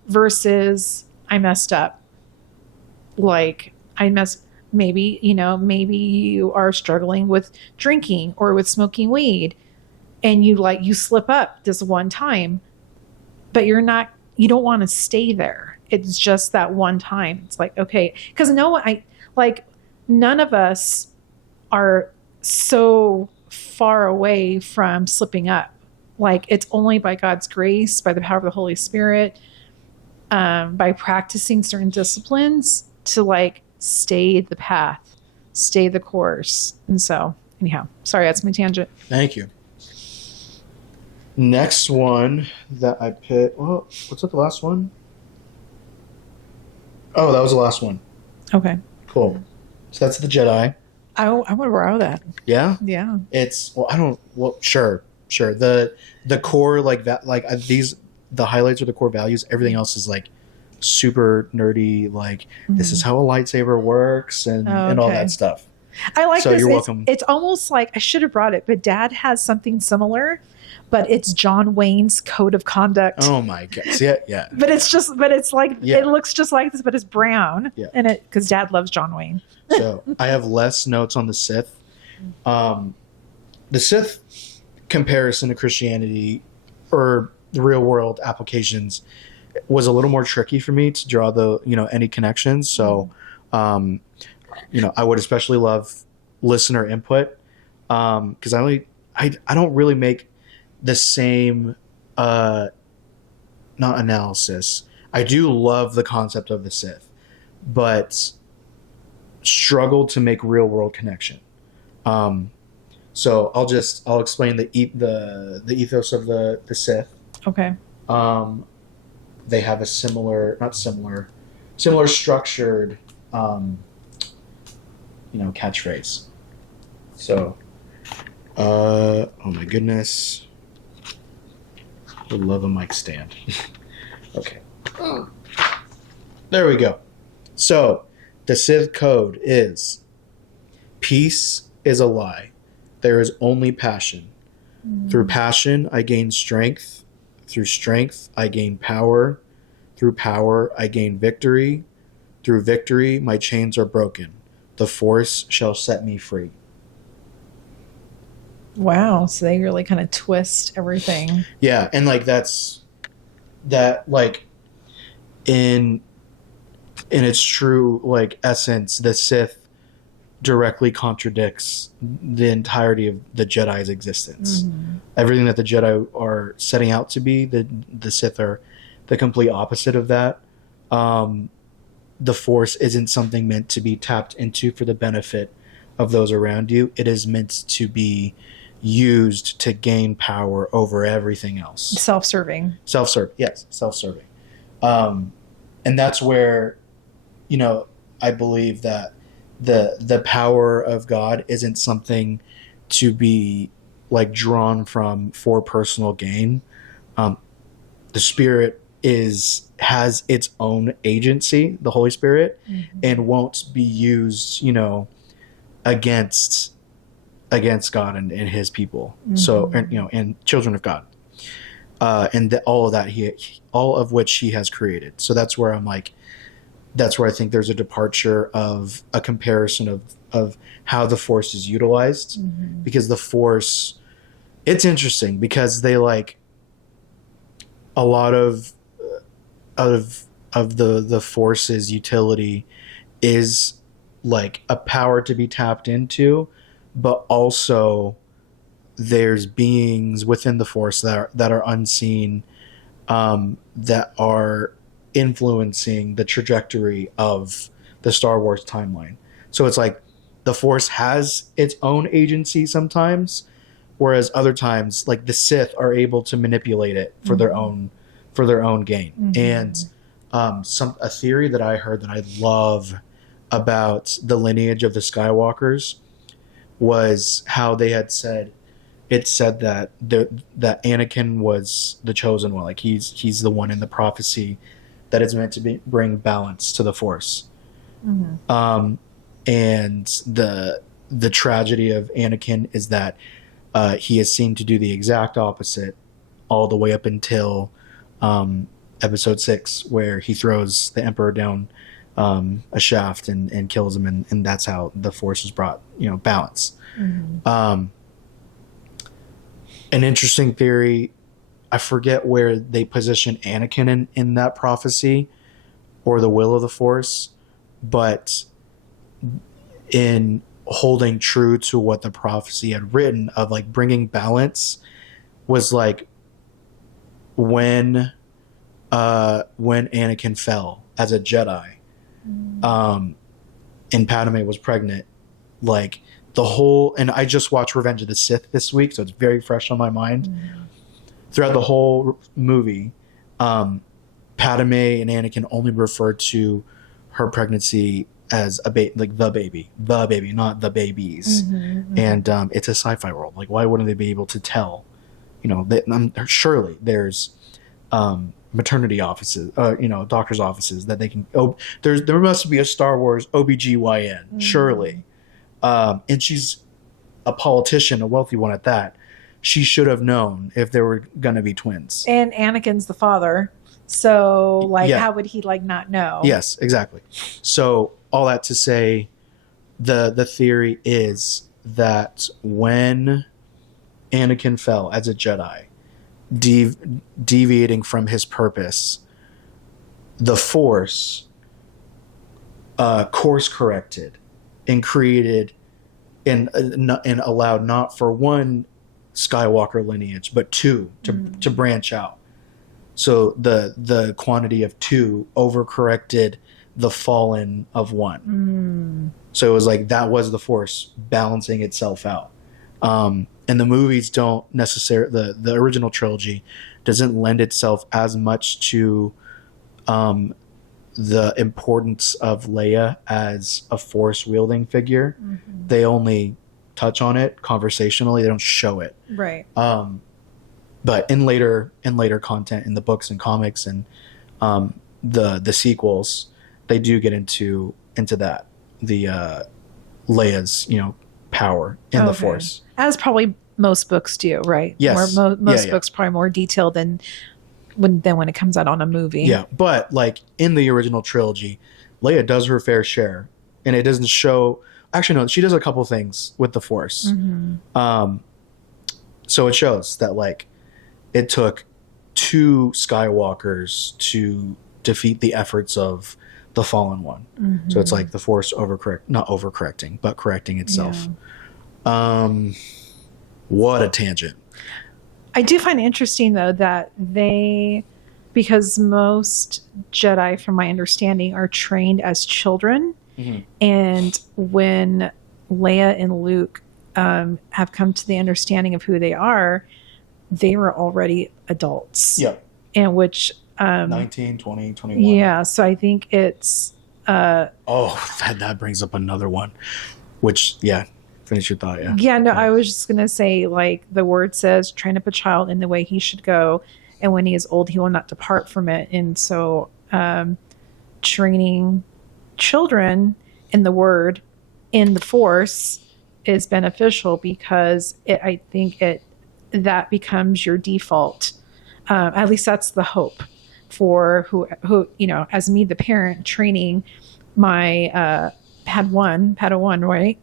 versus I messed up. Like, maybe you are struggling with drinking or with smoking weed, and you slip up this one time, but you don't want to stay there. It's just that one time. It's like, okay, because none of us are so far away from slipping up. Like, it's only by God's grace, by the power of the Holy Spirit, by practicing certain disciplines to like stay the path, stay the course. And so, anyhow, sorry, that's my tangent. Thank you. Next one that I picked. Well, what's that, the last one? Oh, that was the last one. Okay. Cool. So that's the Jedi. I want to borrow that. Yeah? Yeah. It's, well, I don't, well, sure. The core, like that, like these, the highlights are the core values. Everything else is like super nerdy. Like, this is how a lightsaber works and all that stuff. I like so this. You're welcome. It's almost like, I should have brought it, but Dad has something similar, but it's John Wayne's code of conduct. Oh my gosh. Yeah. But it's like, it looks just like this, but it's brown. Yeah. And because Dad loves John Wayne. So I have less notes on the Sith. The Sith comparison to Christianity or the real world applications was a little more tricky for me to draw any connections. So, I would especially love listener input. Cause I don't really make the same, not analysis. I do love the concept of the Sith, but struggle to make real world connection. So I'll explain the ethos of the Sith. Okay. They have a similar structured, catchphrase. So, oh my goodness, would love a mic stand. Okay, there we go. So, the Sith code is: peace is a lie. There is only passion. Through passion, I gain strength. Through strength, I gain power. Through power, I gain victory. Through victory, my chains are broken. The Force shall set me free. Wow. So they really kind of twist everything. Yeah, and like in its true like essence, the Sith directly contradicts the entirety of the Jedi's existence. Everything that the Jedi are setting out to be, the Sith are the complete opposite of that. The Force isn't something meant to be tapped into for the benefit of those around you. It is meant to be used to gain power over everything else. Self-serving. Yes, self-serving. And that's where, I believe that the power of God isn't something to be like drawn from for personal gain. The Spirit has its own agency, the Holy Spirit, and won't be used, against God and his people. So, and children of God, and all of which he has created. So that's where I'm like, that's where I think there's a departure of a comparison of how the Force is utilized, because the Force, it's interesting because they like a lot of the Force's utility is like a power to be tapped into, but also there's beings within the Force that are unseen, that are influencing the trajectory of the Star Wars timeline. So it's like the Force has its own agency sometimes, whereas other times, like the Sith are able to manipulate it for their own gain. And a theory that I heard that I love about the lineage of the Skywalkers was how they had said that that Anakin was the chosen one, like he's the one in the prophecy that is meant to bring balance to the Force. And the tragedy of Anakin is that he is seen to do the exact opposite all the way up until episode 6, where he throws the Emperor down a shaft and kills him, and that's how the Force is brought balance. An interesting theory, I forget where they position Anakin in that prophecy or the will of the Force, but in holding true to what the prophecy had written of like bringing balance was like when Anakin fell as a Jedi, and Padme was pregnant, like the whole, and I just watched Revenge of the Sith this week, so it's very fresh on my mind. Throughout the whole movie, Padme and Anakin only referred to her pregnancy as a baby, like the baby, not the babies. And it's a sci-fi world. Like, why wouldn't they be able to tell? You know, surely there's maternity offices, doctor's offices that they can. Oh, there must be a Star Wars OBGYN, surely. And she's a politician, a wealthy one at that. She should have known if there were going to be twins. And Anakin's the father. So, like, how would he, like, not know? Yes, exactly. So, all that to say, the theory is that when Anakin fell as a Jedi, deviating from his purpose, the Force course corrected and created and allowed not for one Skywalker lineage, but two to branch out. So the quantity of two overcorrected the fallen of one. So it was like that was the Force balancing itself out. And the movies don't necessarily, the original trilogy doesn't lend itself as much to the importance of Leia as a Force wielding figure. They only touch on it conversationally. They don't show it. Right. But in later content in the books and comics and the sequels, they do get into that, the Leia's power in the Force, as probably most books do, right? Yes. Most books probably more detailed than when it comes out on a movie. Yeah, but like in the original trilogy, Leia does her fair share, and it doesn't show. Actually, no, she does a couple things with the Force. So it shows that like it took two Skywalkers to defeat the efforts of the fallen one. So it's like the Force not overcorrecting, but correcting itself. What a tangent. I do find it interesting though that because most Jedi, from my understanding, are trained as children, and when Leia and Luke have come to the understanding of who they are, they were already adults. Yeah. And which 19, 20, 21. Yeah, so I think it's that brings up another one, which finish your thought. I was just gonna say, like, the word says, train up a child in the way he should go, and when he is old he will not depart from it. And so training children in the word in the Force is beneficial, because I think that becomes your default. At least that's the hope for who as me, the parent, training my Padawan, right?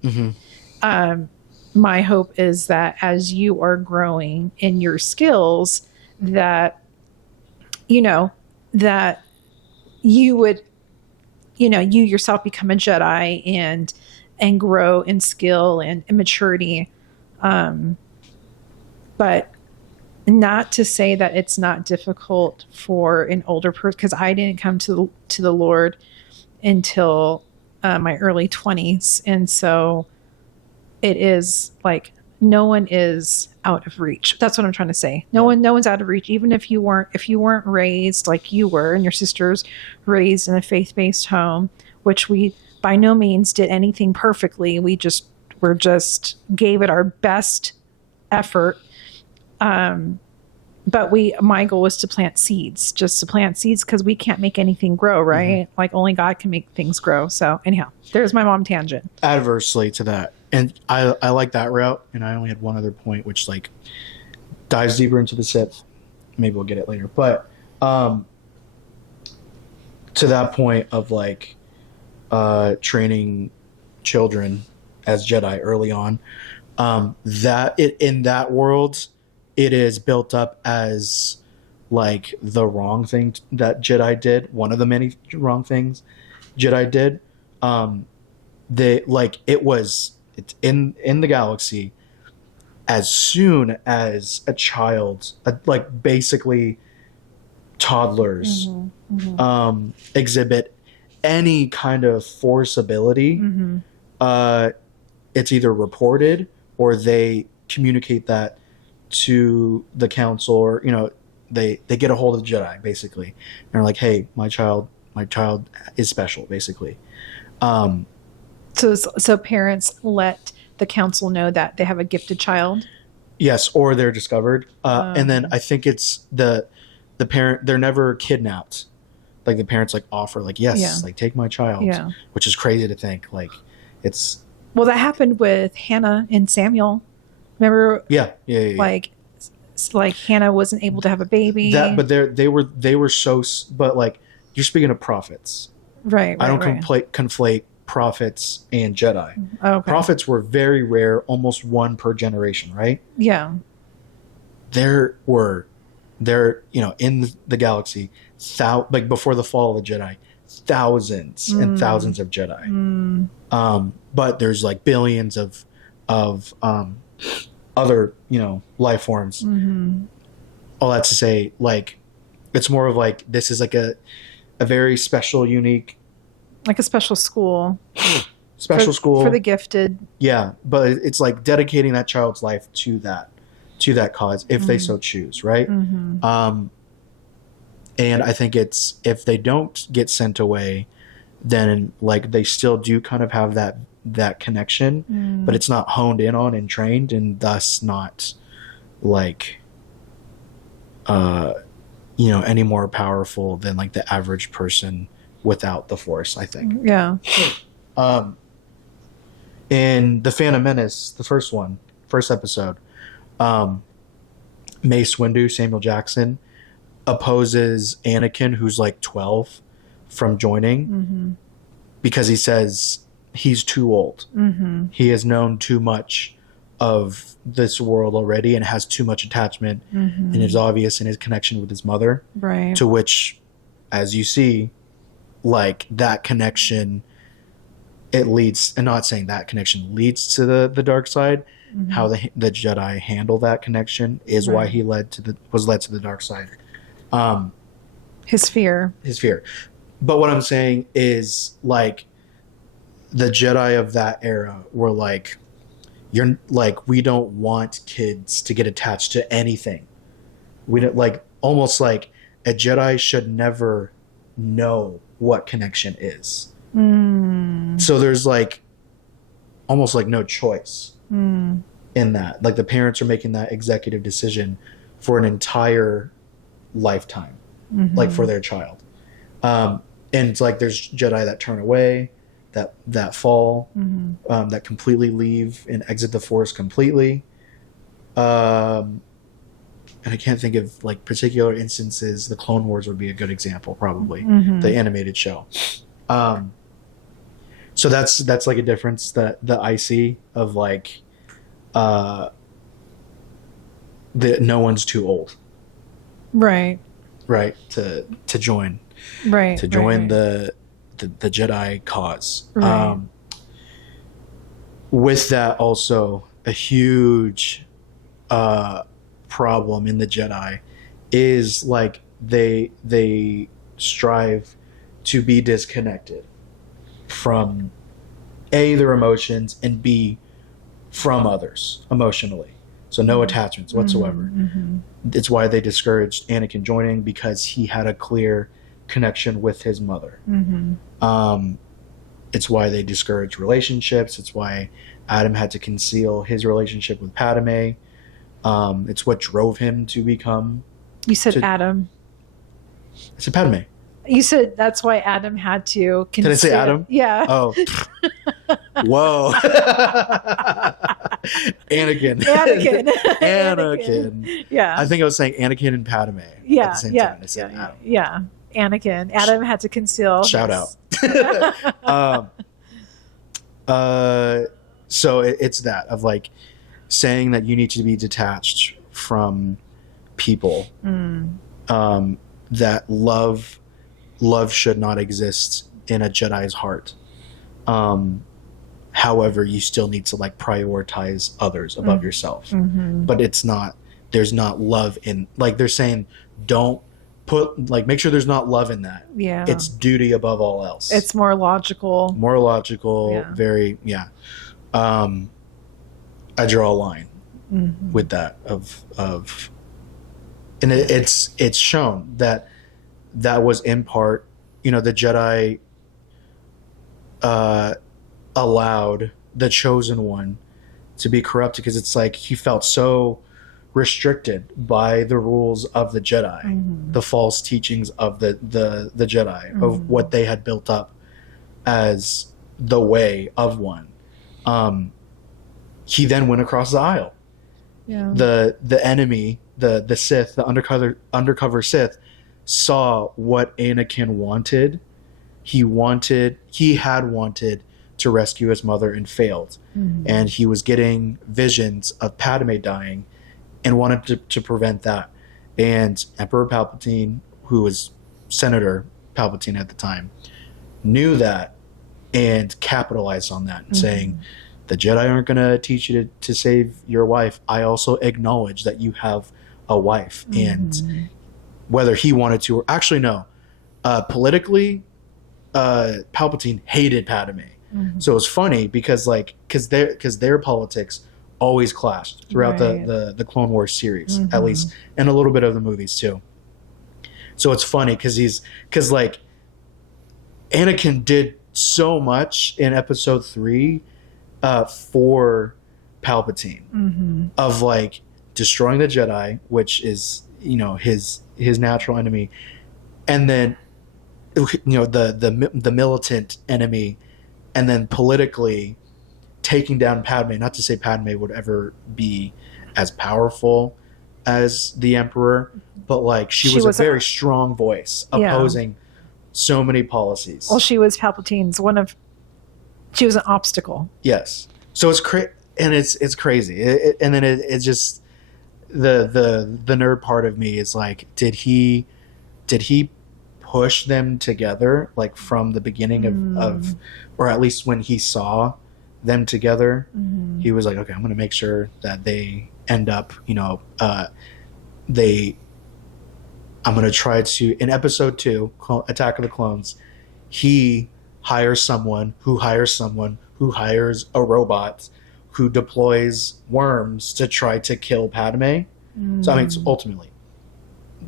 My hope is that as you are growing in your skills, that that you would you yourself become a Jedi and grow in skill and maturity. But not to say that it's not difficult for an older person, because I didn't come to the Lord until my early 20s, and so it is like no one is out of reach. That's what I'm trying to say. No one's out of reach, even if you weren't raised like you were and your sisters raised in a faith-based home, which we by no means did anything perfectly. We just gave it our best effort. But my goal was to plant seeds, because we can't make anything grow, right? Like only God can make things grow. So anyhow, there's my mom tangent. Adversely to that. And I like that route. And I only had one other point, which like dives deeper into the Sith. Maybe we'll get it later. But to that point of like training children as Jedi early on, in that world, it is built up as like the wrong thing that Jedi did. One of the many wrong things Jedi did. it's in the galaxy. As soon as a child, like basically toddlers, exhibit any kind of force ability, it's either reported or they communicate that to the council, or they get a hold of the Jedi basically, and they're like, hey, my child is special, basically. So parents let the council know that they have a gifted child. Yes, or they're discovered, and then I think it's the parent. They're never kidnapped. Like the parents like offer, like, yes, like take my child, which is crazy to think. Like it's that happened with Hannah and Samuel. Remember? Yeah. Like Hannah wasn't able to have a baby. But they were so. But like you're speaking of prophets, right? I don't conflate prophets and Jedi. Okay. Prophets were very rare, almost one per generation, right? Yeah. There in the galaxy, like before the fall of the Jedi, thousands and thousands of Jedi. But there's like billions of other life forms. All that to say, like it's more of like this is like a very special, unique, like a special school school for the gifted. Yeah, but it's like dedicating that child's life to that cause if they so choose, right? And I think it's, if they don't get sent away, then like they still do kind of have that connection, but it's not honed in on and trained, and thus not like any more powerful than like the average person without the Force, I think. Yeah. In The Phantom Menace, the first episode, Mace Windu, Samuel Jackson, opposes Anakin, who's like 12, from joining because he says he's too old. He has known too much of this world already and has too much attachment, and it's obvious in his connection with his mother. Right. To which, as you see, like that connection, it leads, and not saying that connection leads to the dark side. How the Jedi handle that connection is why he was led to the dark side. His fear. But what I'm saying is, like, the Jedi of that era were like, we don't want kids to get attached to anything. We don't, like, almost like a Jedi should never know what connection is. So there's like almost like no choice in that. Like the parents are making that executive decision for an entire lifetime, like for their child. And it's like there's Jedi that turn away, that fall, that completely leave and exit the Force completely. And I can't think of like particular instances. The Clone Wars would be a good example, probably, the animated show. So that's like a difference that I see of like, that no one's too old, right, to join, the Jedi cause. With that, also a huge problem in the Jedi is like they strive to be disconnected from A, their emotions, and B, from others emotionally. So no attachments whatsoever. It's why they discouraged Anakin joining, because he had a clear connection with his mother. It's why they discouraged relationships. It's why Adam had to conceal his relationship with Padme. It's what drove him to become... You said Adam. I said Padme. You said that's why Adam had to conceal. Did I say Adam? Yeah. Oh. Whoa. Anakin. Yeah. I think I was saying Anakin and Padme. Yeah. At the same time. I said Adam. Yeah. Anakin. Adam had to conceal. Shout out. So it's that of like saying that you need to be detached from people. That love should not exist in a Jedi's heart. However, you still need to like prioritize others above yourself. But it's not, there's not love in, like they're saying, don't put, like, make sure there's not love in that. Yeah. It's duty above all else. It's more logical. Very, I draw a line with that and it's shown that was in part, the Jedi allowed the chosen one to be corrupted because it's like he felt so restricted by the rules of the Jedi, the false teachings of the Jedi, of what they had built up as the way of one. He then went across the aisle. Yeah. The enemy, the Sith, the undercover Sith, saw what Anakin wanted. He had wanted to rescue his mother and failed. And he was getting visions of Padme dying and wanted to prevent that. And Emperor Palpatine, who was Senator Palpatine at the time, knew that and capitalized on that, saying, the Jedi aren't going to teach you to save your wife. I also acknowledge that you have a wife. And whether he wanted to, or actually no, politically, Palpatine hated Padme. So it was funny because their politics always clashed throughout the Clone Wars series, at least, and a little bit of the movies too. So it's funny because Anakin did so much in Episode 3 for Palpatine, of like destroying the Jedi, which is his natural enemy, and then the militant enemy, and then politically taking down Padme. Not to say Padme would ever be as powerful as the Emperor, but like she was a very strong voice opposing so many policies. Well, she was Palpatine's she was an obstacle. Yes. So it's it's crazy. And then it's just the nerd part of me is like, did he push them together, like from the beginning of or at least when he saw them together, he was like, okay, I'm going to make sure that they end up, I'm going to try to, in Episode 2, Attack of the Clones, he hires someone who hires a robot who deploys worms to try to kill Padme. So, I mean, ultimately,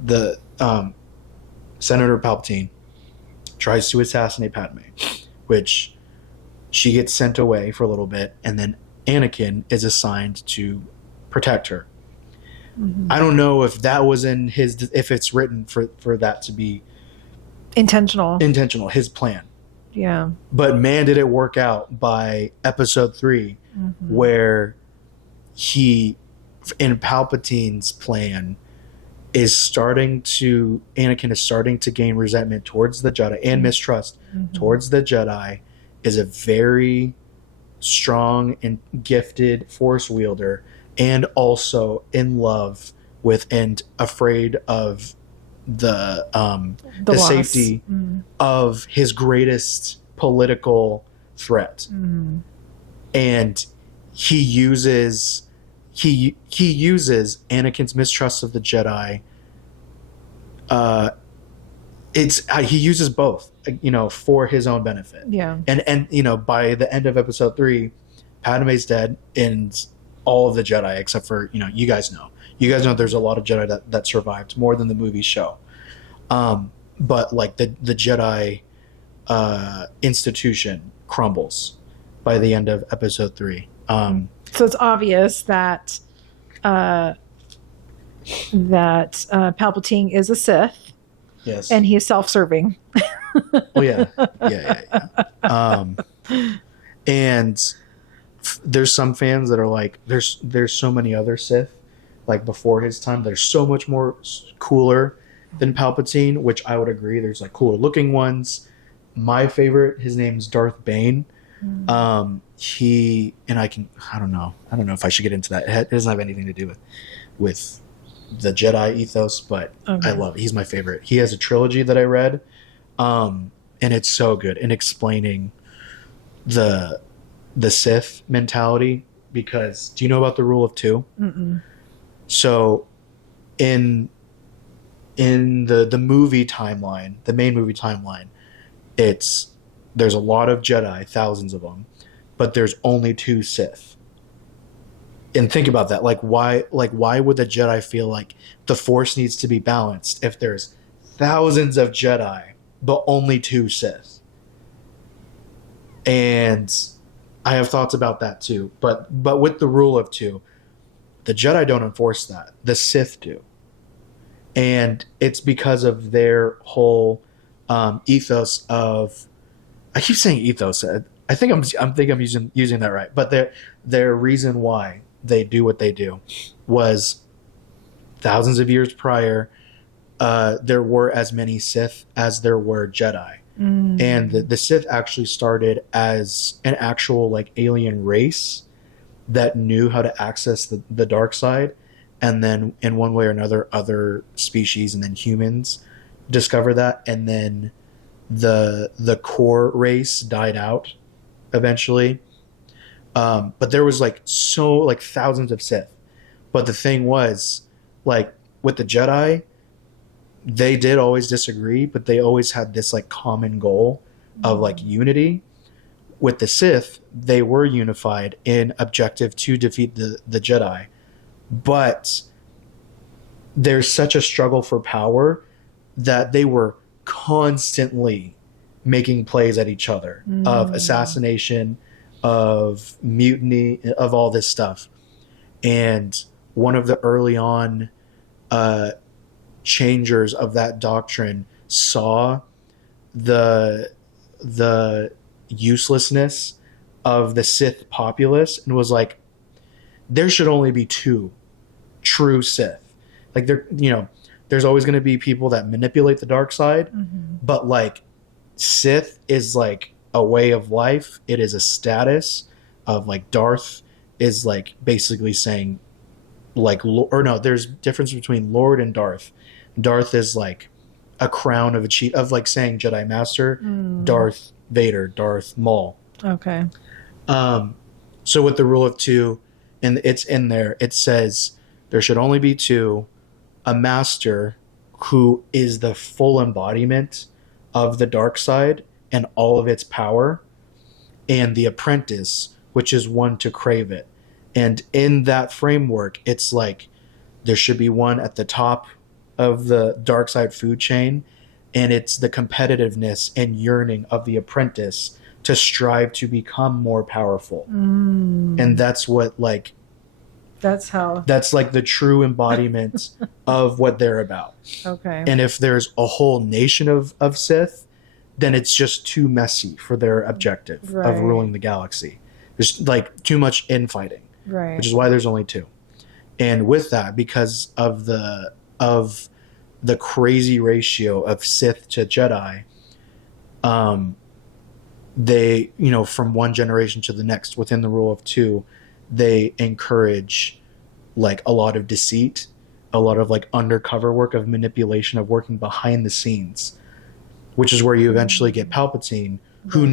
the Senator Palpatine tries to assassinate Padme, which she gets sent away for a little bit, and then Anakin is assigned to protect her. I don't know if that was in if it's written for that to be intentional, his plan. Yeah. But man, did it work out by Episode 3, where he, in Palpatine's plan, Anakin is starting to gain resentment towards the Jedi and mistrust towards the Jedi, is a very strong and gifted Force wielder, and also in love with and afraid of the safety of his greatest political threat. And he uses Anakin's mistrust of the Jedi. He uses both, for his own benefit. Yeah. And by the end of Episode 3, Padme's dead, and all of the Jedi, except for, you guys know there's a lot of Jedi that survived, more than the movies show. But like the Jedi institution crumbles by the end of Episode 3. So it's obvious that Palpatine is a Sith. Yes. And he is self-serving. Oh yeah. And there's some fans that are like, there's so many other Sith, like before his time, they're so much more cooler than Palpatine, which I would agree. There's like cooler looking ones. My favorite, his name's Darth Bane. I don't know if I should get into that. It doesn't have anything to do with the Jedi ethos, but okay. I love it. He's my favorite. He has a trilogy that I read, and it's so good in explaining the the Sith mentality, because do you know about the rule of two? Mm-mm. So in the movie timeline, the main movie timeline, there's a lot of Jedi, thousands of them, but there's only two Sith. And think about that. Why would the Jedi feel like the Force needs to be balanced if there's thousands of Jedi but only two Sith? And I have thoughts about that too. But with the rule of two, the Jedi don't enforce that. The Sith do. And it's because of their whole ethos of, I keep saying ethos. I think I'm using that right. But their reason why they do what they do was thousands of years prior, there were as many Sith as there were Jedi. And the Sith actually started as an actual like alien race that knew how to access the dark side, and then in one way or another other species and then humans discover that, and then the core race died out eventually. But there was like thousands of Sith. But the thing was, like with the Jedi, they did always disagree, but they always had this like common goal of like unity. With the Sith, they were unified in objective to defeat the Jedi. But there's such a struggle for power that they were constantly making plays at each other of assassination, of mutiny, of all this stuff. And one of the early on changers of that doctrine saw the uselessness of the Sith populace and was like, there should only be two true Sith. Like there's always going to be people that manipulate the dark side, but like Sith is like a way of life. It is a status of like Darth is like basically saying like, or no, there's difference between Lord and Darth. Darth is like a crown of like saying Jedi Master, Darth Vader, Darth Maul. Okay. So with the rule of two, and it's in there, it says there should only be two, a master who is the full embodiment of the dark side and all of its power, and the apprentice, which is one to crave it. And in that framework, it's like there should be one at the top of the dark side food chain, and it's the competitiveness and yearning of the apprentice to strive to become more powerful. And that's what like that's like the true embodiment of what they're about. Okay. And if there's a whole nation of Sith, then it's just too messy for their objective of ruling the galaxy. There's like too much infighting, which is why there's only two. And with that, because of the crazy ratio of Sith to Jedi, they, from one generation to the next within the rule of two, they encourage like a lot of deceit, a lot of like undercover work of manipulation, of working behind the scenes, which is where you eventually get Palpatine, who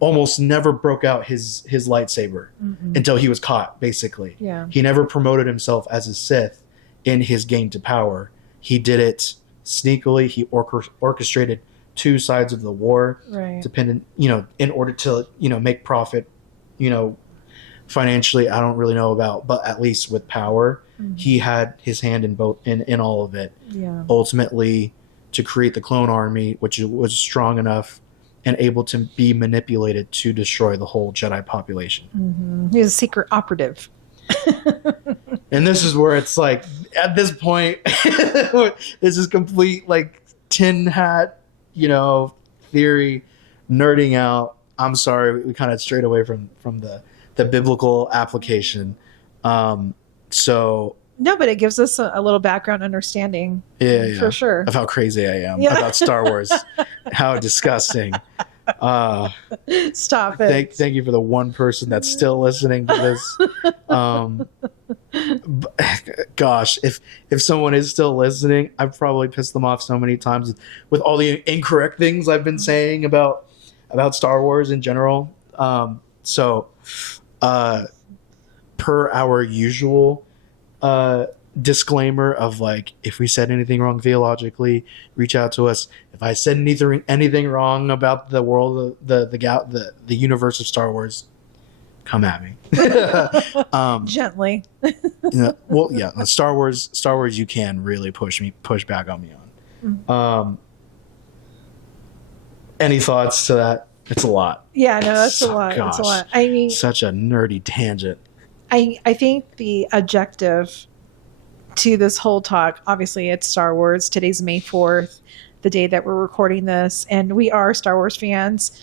almost never broke out his lightsaber until he was caught, basically. Yeah. He never promoted himself as a Sith in his gain to power. He did it sneakily. He orchestrated two sides of the war, dependent, in order to, make profit, financially. I don't really know about, but at least with power, he had his hand in both, in all of it. Yeah. Ultimately, to create the clone army, which was strong enough and able to be manipulated to destroy the whole Jedi population. He's a secret operative. And this is where it's like, at this point, this is complete like tin hat, theory, nerding out. I'm sorry, we kind of strayed away from the biblical application. So no, but it gives us a little background understanding. Yeah, for sure. Of how crazy I am about Star Wars. How disgusting. Stop it. Thank you for the one person that's still listening to this. Gosh, if someone is still listening, I've probably pissed them off so many times with all the incorrect things I've been saying about Star Wars in general. So, per our usual disclaimer of like, if we said anything wrong theologically, reach out to us. If I said anything wrong about the world, the universe of Star Wars, come at me. Gently. Well, yeah, Star Wars, you can really push back on me on. Any thoughts to that? It's a lot. Yeah, no, that's a lot. Gosh, it's a lot. I mean, such a nerdy tangent. I think the objective to this whole talk, obviously it's Star Wars. Today's May 4th, the day that we're recording this, and we are Star Wars fans.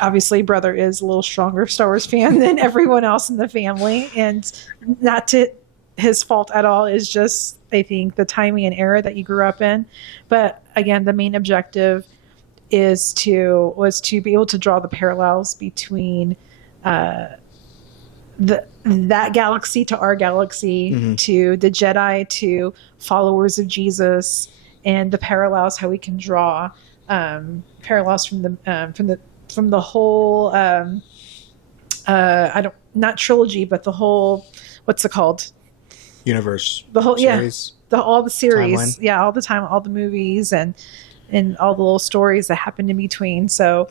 Obviously, brother is a little stronger Star Wars fan than everyone else in the family, and not to his fault at all. Is just, I think, the timing and era that you grew up in. But again, the main objective was to be able to draw the parallels between that galaxy to our galaxy, to the Jedi to followers of Jesus, and the parallels, how we can draw parallels from the whole not trilogy, but the whole, what's it called, universe, the whole series. all the series, Timeline. all the time, all the movies and all the little stories that happened in between. So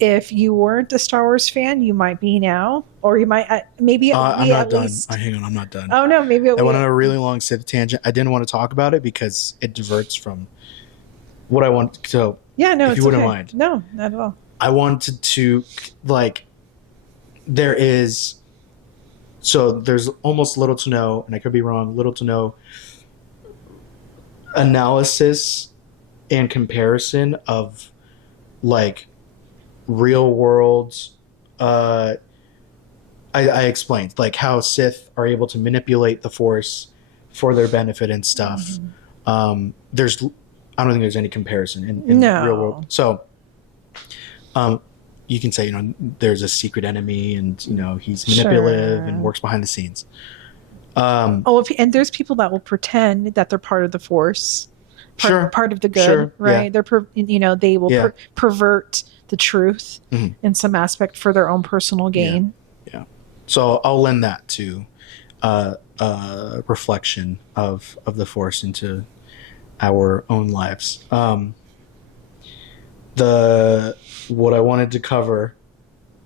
if you weren't a Star Wars fan, you might be now, or you might maybe I'm not at done. least. Hang on, I'm not done. Oh no, maybe I went on a really long tangent. I didn't want to talk about it because it diverts from what I want. So yeah, no, if it's you wouldn't okay. mind. No, not at all. I wanted to, like, there's almost little to no, and I could be wrong, little to no analysis and comparison of like real world. I explained like how Sith are able to manipulate the Force for their benefit and stuff. I don't think there's any comparison in No. real world. So, you can say, there's a secret enemy and, he's manipulative Sure. and works behind the scenes. And there's people that will pretend that they're part of the Force, part of the good, Sure. right? Yeah. They will Yeah. pervert the truth in some aspect for their own personal gain. Yeah. So I'll lend that to reflection of the Force into our own lives. What I wanted to cover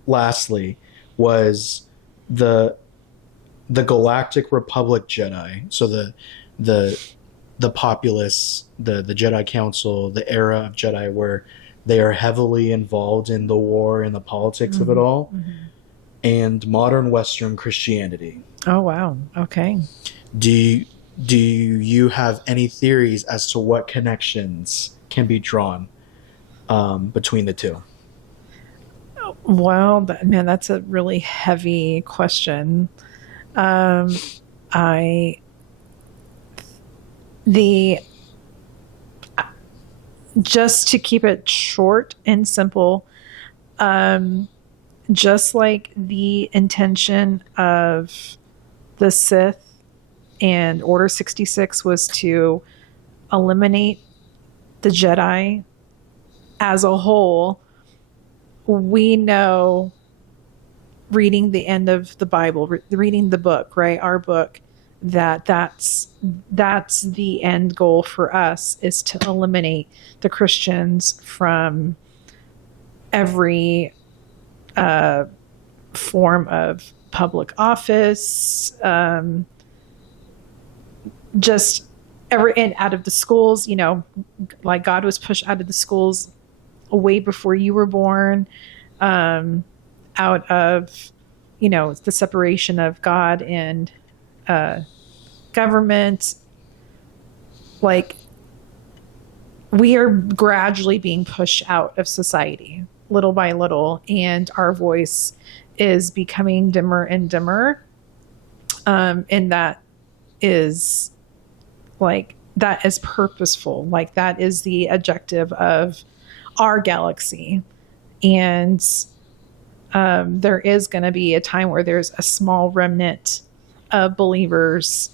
lastly was the Galactic Republic Jedi. So the populace, the Jedi Council, the era of Jedi where they are heavily involved in the war and the politics of it all, and modern Western Christianity. Oh wow. Okay. Do you have any theories as to what connections can be drawn between the two? Well, that's a really heavy question. Just to keep it short and simple, just like the intention of the Sith and Order 66 was to eliminate the Jedi as a whole, we know, reading the end of the Bible, reading the book, right, our book, that's the end goal for us, is to eliminate the Christians from every form of public office, just and out of the schools. Like God was pushed out of the schools way before you were born, out of the separation of God and government. Like, we are gradually being pushed out of society little by little, and our voice is becoming dimmer and dimmer, and that is purposeful. Like, that is the objective of our galaxy. And there is going to be a time where there's a small remnant of believers,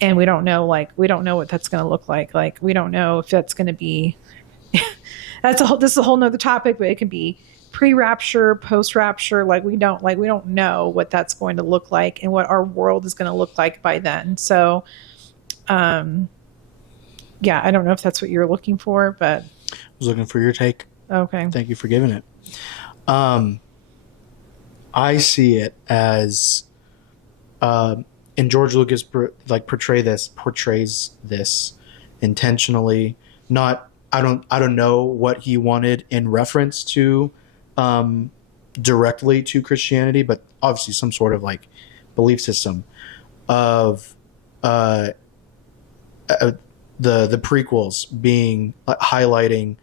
and we don't know what that's going to look like. Like, we don't know if that's going to be this is a whole nother topic, but it can be pre-rapture, post-rapture. Like we don't know what that's going to look like and what our world is going to look like by then. So, yeah, I don't know if that's what you're looking for, but I was looking for your take. Okay. Thank you for giving it. I see it as, and George Lucas portrays this intentionally. Not, I don't know what he wanted in reference to, directly to Christianity, but obviously some sort of like belief system of, the prequels being highlighting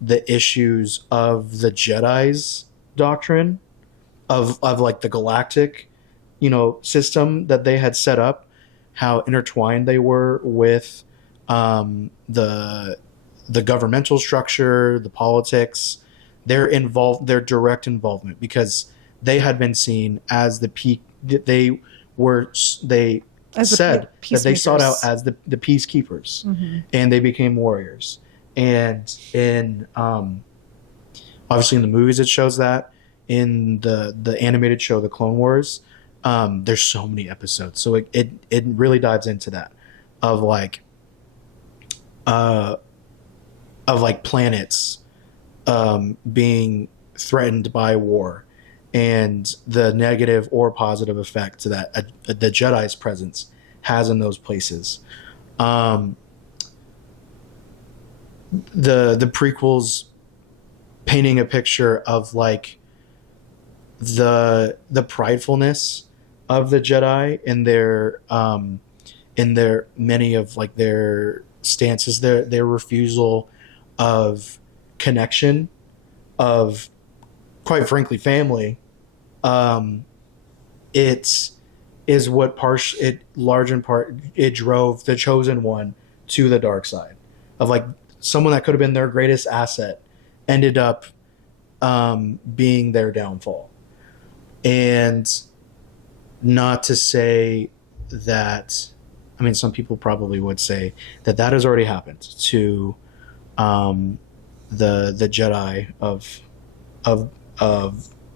the issues of the Jedi's doctrine of like the galactic, system that they had set up, how intertwined they were with the governmental structure, the politics, their direct involvement, because they had been seen as the peak. They said that they sought out as the peacekeepers, mm-hmm. and they became warriors. And in obviously in the movies it shows that. In the animated show, The Clone Wars, there's so many episodes, so it really dives into that of like planets being threatened by war, and the negative or positive effect that the Jedi's presence has in those places. The prequels painting a picture of like the pridefulness of the Jedi in their many of like their stances, their refusal of connection, of quite frankly family. It is what large in part it drove the chosen one to the dark side, of like someone that could have been their greatest asset ended up being their downfall. And not to say that, I mean, some people probably would say that has already happened to the Jedi of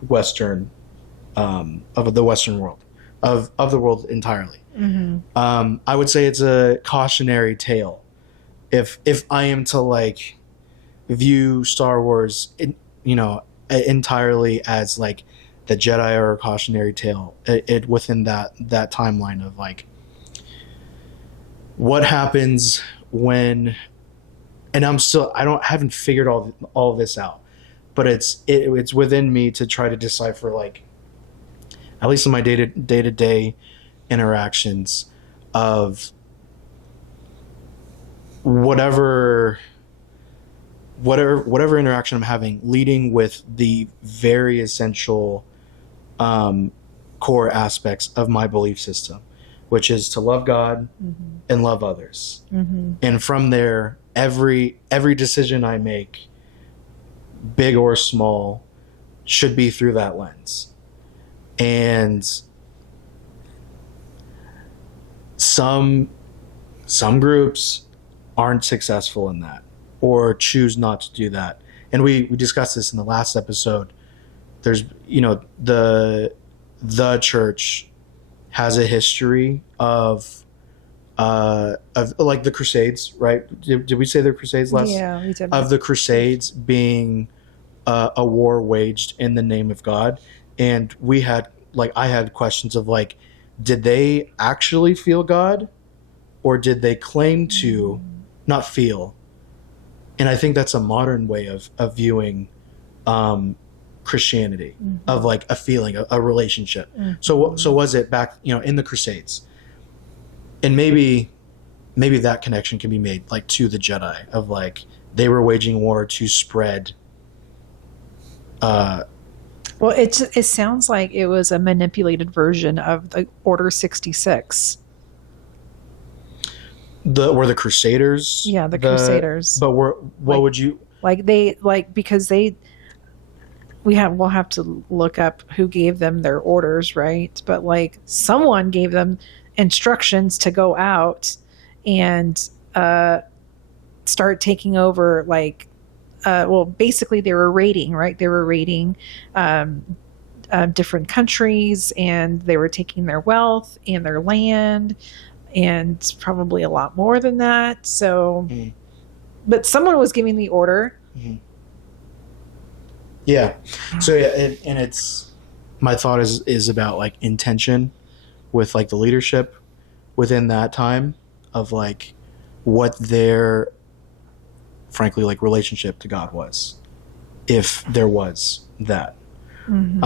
Western of the Western world, of the world entirely. Mm-hmm. I would say it's a cautionary tale. If I am to like view Star Wars, entirely as like the Jedi are a cautionary tale, it within that timeline of like what happens when, and I haven't figured all of this out, but it's within me to try to decipher, like, at least in my day-to-day interactions, of whatever interaction I'm having, leading with the very essential core aspects of my belief system, which is to love God, mm-hmm. and love others. Mm-hmm. And from there, every decision I make, big or small, should be through that lens. And some groups aren't successful in that, or choose not to do that. And we discussed this in the last episode. There's, the church has a history of like the Crusades, right? Did we say the Crusades last? Yeah, we did. Of the Crusades being a war waged in the name of God. And I had questions of like, did they actually feel God, or did they claim to not feel? And I think that's a modern way of viewing Christianity, mm-hmm. of like a feeling, a relationship. Mm-hmm. So was it back, in the Crusades? And maybe that connection can be made like to the Jedi, of like they were waging war to spread. Well, it sounds like it was a manipulated version of the Order 66. Were the Crusaders? Yeah, the Crusaders. But would you because we'll have to look up who gave them their orders, right? But like someone gave them instructions to go out and start taking over like well, basically they were raiding, right? They were raiding different countries, and they were taking their wealth and their land, and probably a lot more than that. So, but someone was giving the order. Yeah. So yeah, and it's my thought is about like intention with like the leadership within that time of like what their frankly like relationship to God was, if there was that. And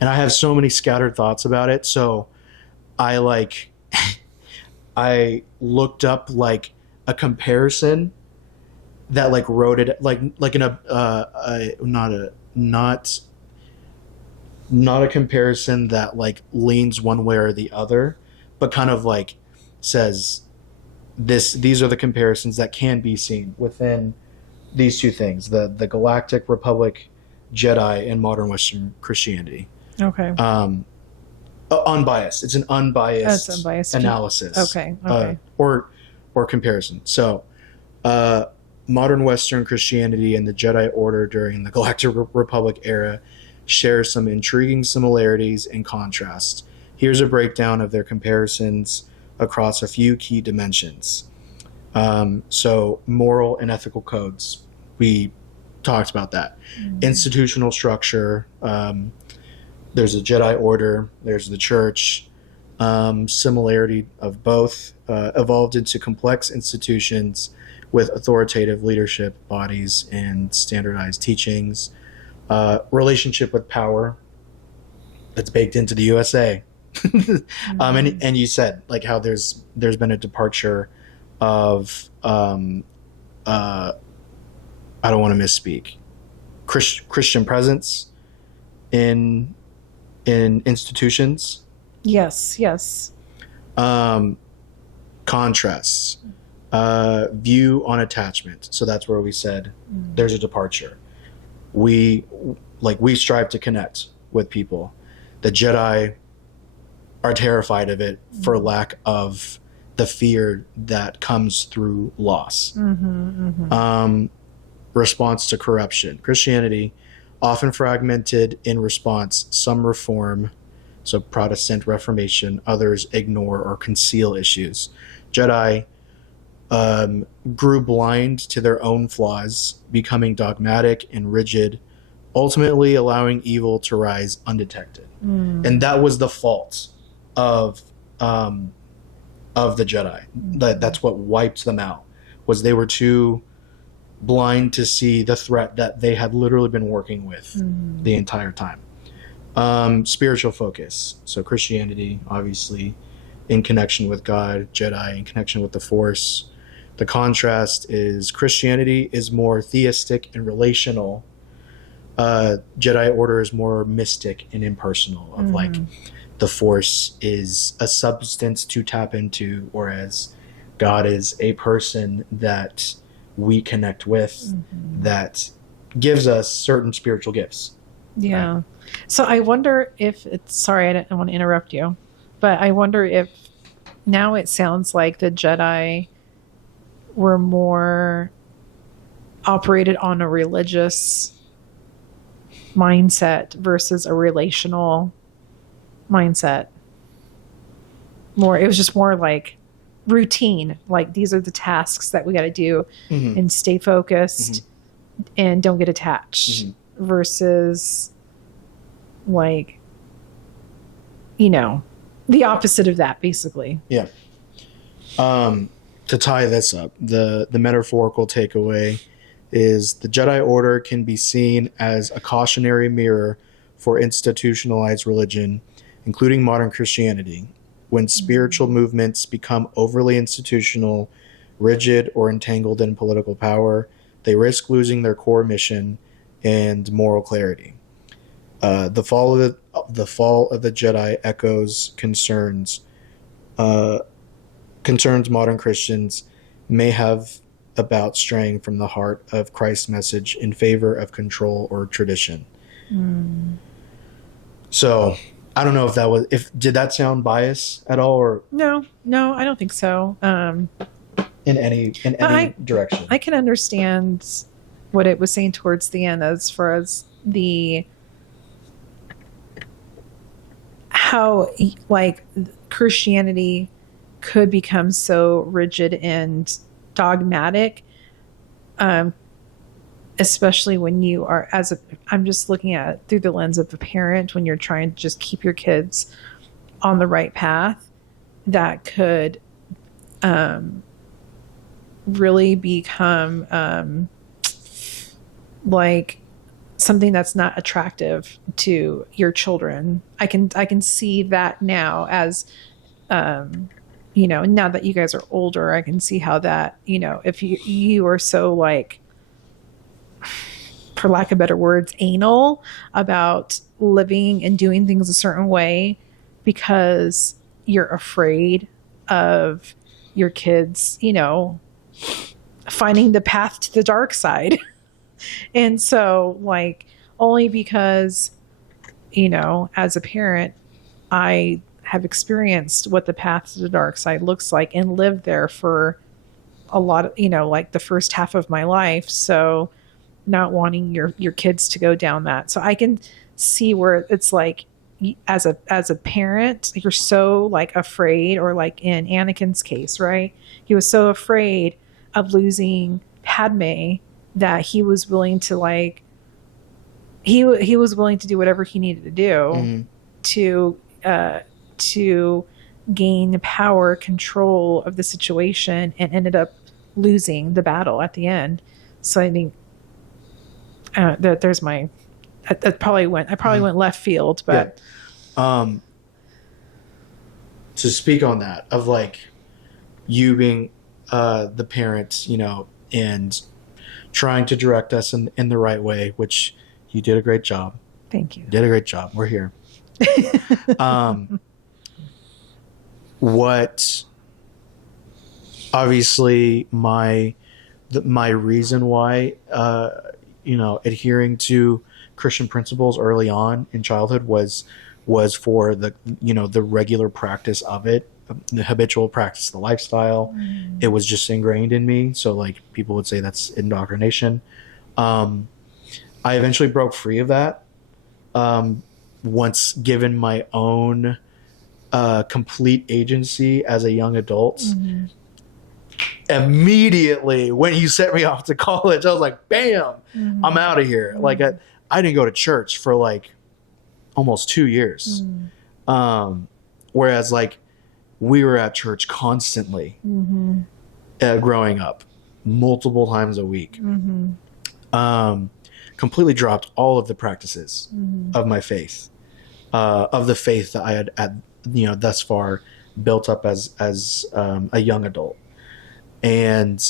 I have so many scattered thoughts about it. So I like I looked up like a comparison that like wrote it like in not a comparison that like leans one way or the other, but kind of like says these are the comparisons that can be seen within these two things, the Galactic Republic Jedi and modern Western Christianity. Okay. Unbiased. It's an unbiased, unbiased analysis. Okay. Or comparison. So modern Western Christianity and the Jedi Order during the Galactic Republic era share some intriguing similarities and contrasts. Here's a breakdown of their comparisons across a few key dimensions. So moral and ethical codes. We talked about that. Institutional structure. There's a Jedi Order. There's the Church. Similarity of both evolved into complex institutions with authoritative leadership bodies and standardized teachings. Relationship with power that's baked into the USA. And you said like how there's been a departure of I don't want to misspeak, Christian presence in institutions. Yes. Contrasts, view on attachment. So that's where we said there's a departure. We strive to connect with people. The Jedi are terrified of it for lack of the fear that comes through loss. Response to corruption. Christianity, often fragmented in response, some reform, so Protestant Reformation, others ignore or conceal issues. Jedi grew blind to their own flaws, becoming dogmatic and rigid, ultimately allowing evil to rise undetected. And that was the fault of the Jedi. That's what wiped them out, was they were too blind to see the threat that they had literally been working with the entire time. Spiritual focus. So Christianity, obviously, in connection with God, Jedi in connection with the Force. The contrast is Christianity is more theistic and relational. Jedi Order is more mystic and impersonal, of like the Force is a substance to tap into, whereas God is a person that we connect with, that gives us certain spiritual gifts. Yeah. Right? So I wonder if it's, sorry, I didn't want to interrupt you, but I wonder if now it sounds like the Jedi were more operated on a religious mindset versus a relational mindset. It was just more like routine. Like, these are the tasks that we got to do and stay focused and don't get attached versus like, the opposite of that, basically. Yeah. To tie this up, the metaphorical takeaway is the Jedi Order can be seen as a cautionary mirror for institutionalized religion, including modern Christianity. When spiritual movements become overly institutional, rigid, or entangled in political power, they risk losing their core mission and moral clarity. The fall of the Jedi echoes concerns modern Christians may have about straying from the heart of Christ's message in favor of control or tradition. So I don't know if did that sound biased at all, or no, I don't think so. in any direction. I can understand what it was saying towards the end as far as how like Christianity could become so rigid and dogmatic, especially when you are I'm just looking at it through the lens of a parent, when you're trying to just keep your kids on the right path, that could really become like something that's not attractive to your children. I can see that now as now that you guys are older, I can see how that, if you are so, like, for lack of better words, anal about living and doing things a certain way because you're afraid of your kids, finding the path to the dark side. And so, like, only because, as a parent, I have experienced what the path to the dark side looks like and lived there for a lot of, like the first half of my life. So not wanting your kids to go down that. So I can see where it's like, as a parent, you're so, like, afraid, or like in Anakin's case, right? He was so afraid of losing Padme that he was willing to, like, he was willing to do whatever he needed to do to gain power, control of the situation, and ended up losing the battle at the end. So I think that there's my that probably went left field, but to speak on that, of like you being the parent, and trying to direct us in the right way, which you did a great job. Thank you. Did a great job. We're here. What obviously my reason why adhering to Christian principles early on in childhood was for the the regular practice of it, the habitual practice, the lifestyle. It was just ingrained in me. So, like, people would say that's indoctrination. I eventually broke free of that once given my own complete agency as a young adult. Immediately when you sent me off to college, I was like, bam, I'm out of here. Like, I didn't go to church for like almost 2 years. Whereas, like, we were at church constantly growing up, multiple times a week. Completely dropped all of the practices of my faith, of the faith that I had thus far built up as a young adult. And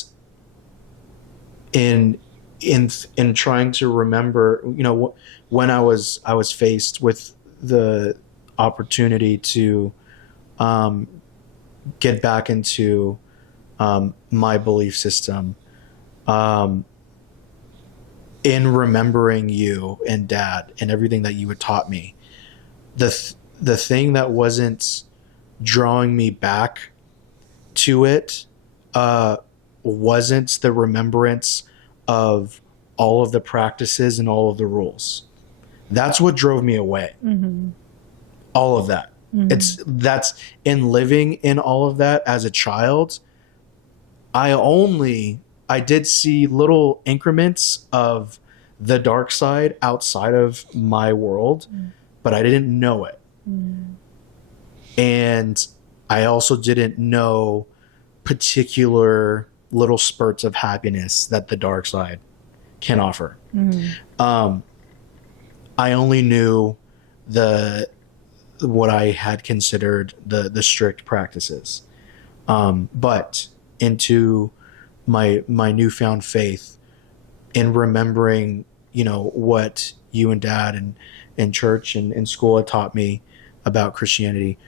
in trying to remember, when I was faced with the opportunity to get back into my belief system, in remembering you and Dad and everything that you had taught me, the thing that wasn't drawing me back to it wasn't the remembrance of all of the practices and all of the rules. That's what drove me away. All of that. That's in living in all of that as a child. I did see little increments of the dark side outside of my world, but I didn't know it. And I also didn't know particular little spurts of happiness that the dark side can offer. I only knew what I had considered the strict practices. But into my newfound faith, in remembering, what you and Dad and church and school had taught me about Christianity,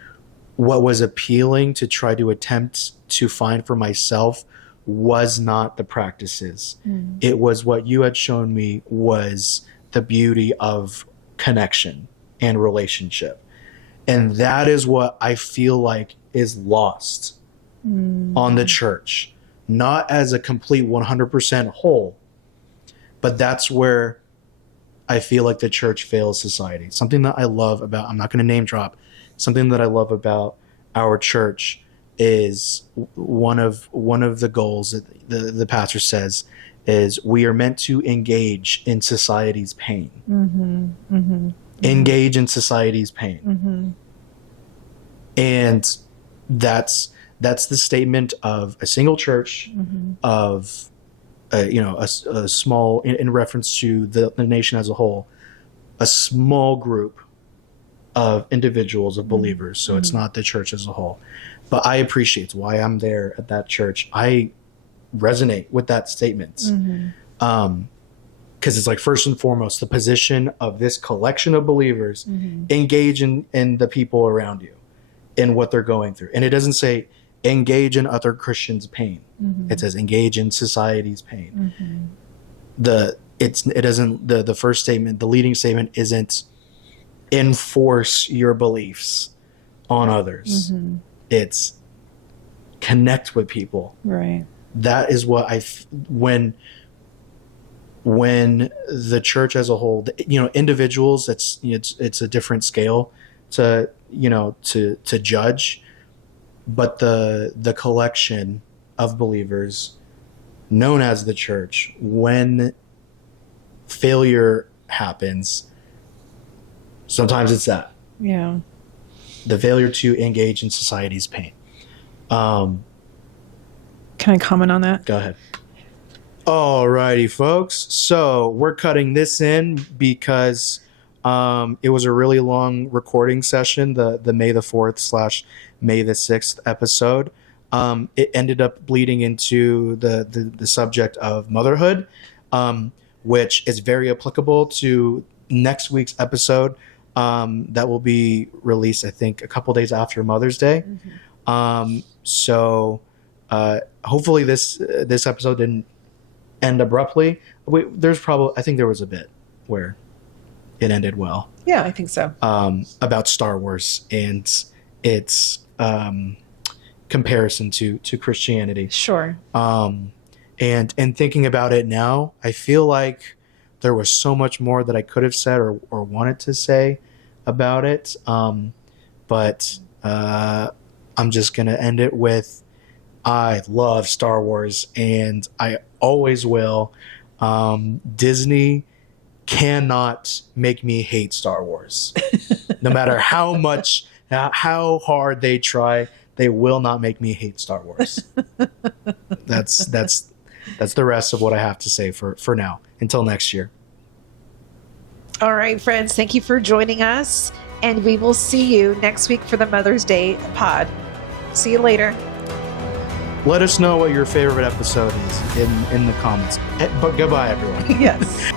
what was appealing to try to attempt to find for myself was not the practices. It was what you had shown me was the beauty of connection and relationship. And that is what I feel like is lost on the church. not as a complete 100% whole, but that's where I feel like the church fails society. Something that I love about, I'm not going to name drop, something that I love about our church is one of the goals that the pastor says is we are meant to engage in society's pain. Engage in society's pain. And that's the statement of a single church, of a small, in reference to the nation as a whole, a small group of individuals, of believers. So it's not the church as a whole. But I appreciate, it's why I'm there at that church. I resonate with that statement. Because it's like, first and foremost, the position of this collection of believers, engage in the people around you, in what they're going through. And it doesn't say engage in other Christians' pain. It says engage in society's pain. The first statement, the leading statement isn't enforce your beliefs on others. It's connect with people. Right. That is what when the church as a whole, individuals, it's a different scale to judge, but the collection of believers known as the church, when failure happens, sometimes it's that. Yeah. The failure to engage in society's pain. Can I comment on that? Go ahead. Alrighty, folks. So we're cutting this in because it was a really long recording session, the May the 4th / May the 6th episode. It ended up bleeding into the subject of motherhood, which is very applicable to next week's episode. That will be released, I think, a couple days after Mother's Day. So hopefully this episode didn't end abruptly. I think there was a bit where it ended well. Yeah, I think so. About Star Wars and its comparison to Christianity. Sure. And thinking about it now, I feel like there was so much more that I could have said or wanted to say about it. But I'm just going to end it with, I love Star Wars and I always will. Disney cannot make me hate Star Wars. No matter how hard they try, they will not make me hate Star Wars. That's the rest of what I have to say for now. Until next year. All right, friends. Thank you for joining us. And we will see you next week for the Mother's Day pod. See you later. Let us know what your favorite episode is in the comments. But goodbye, everyone. Yes.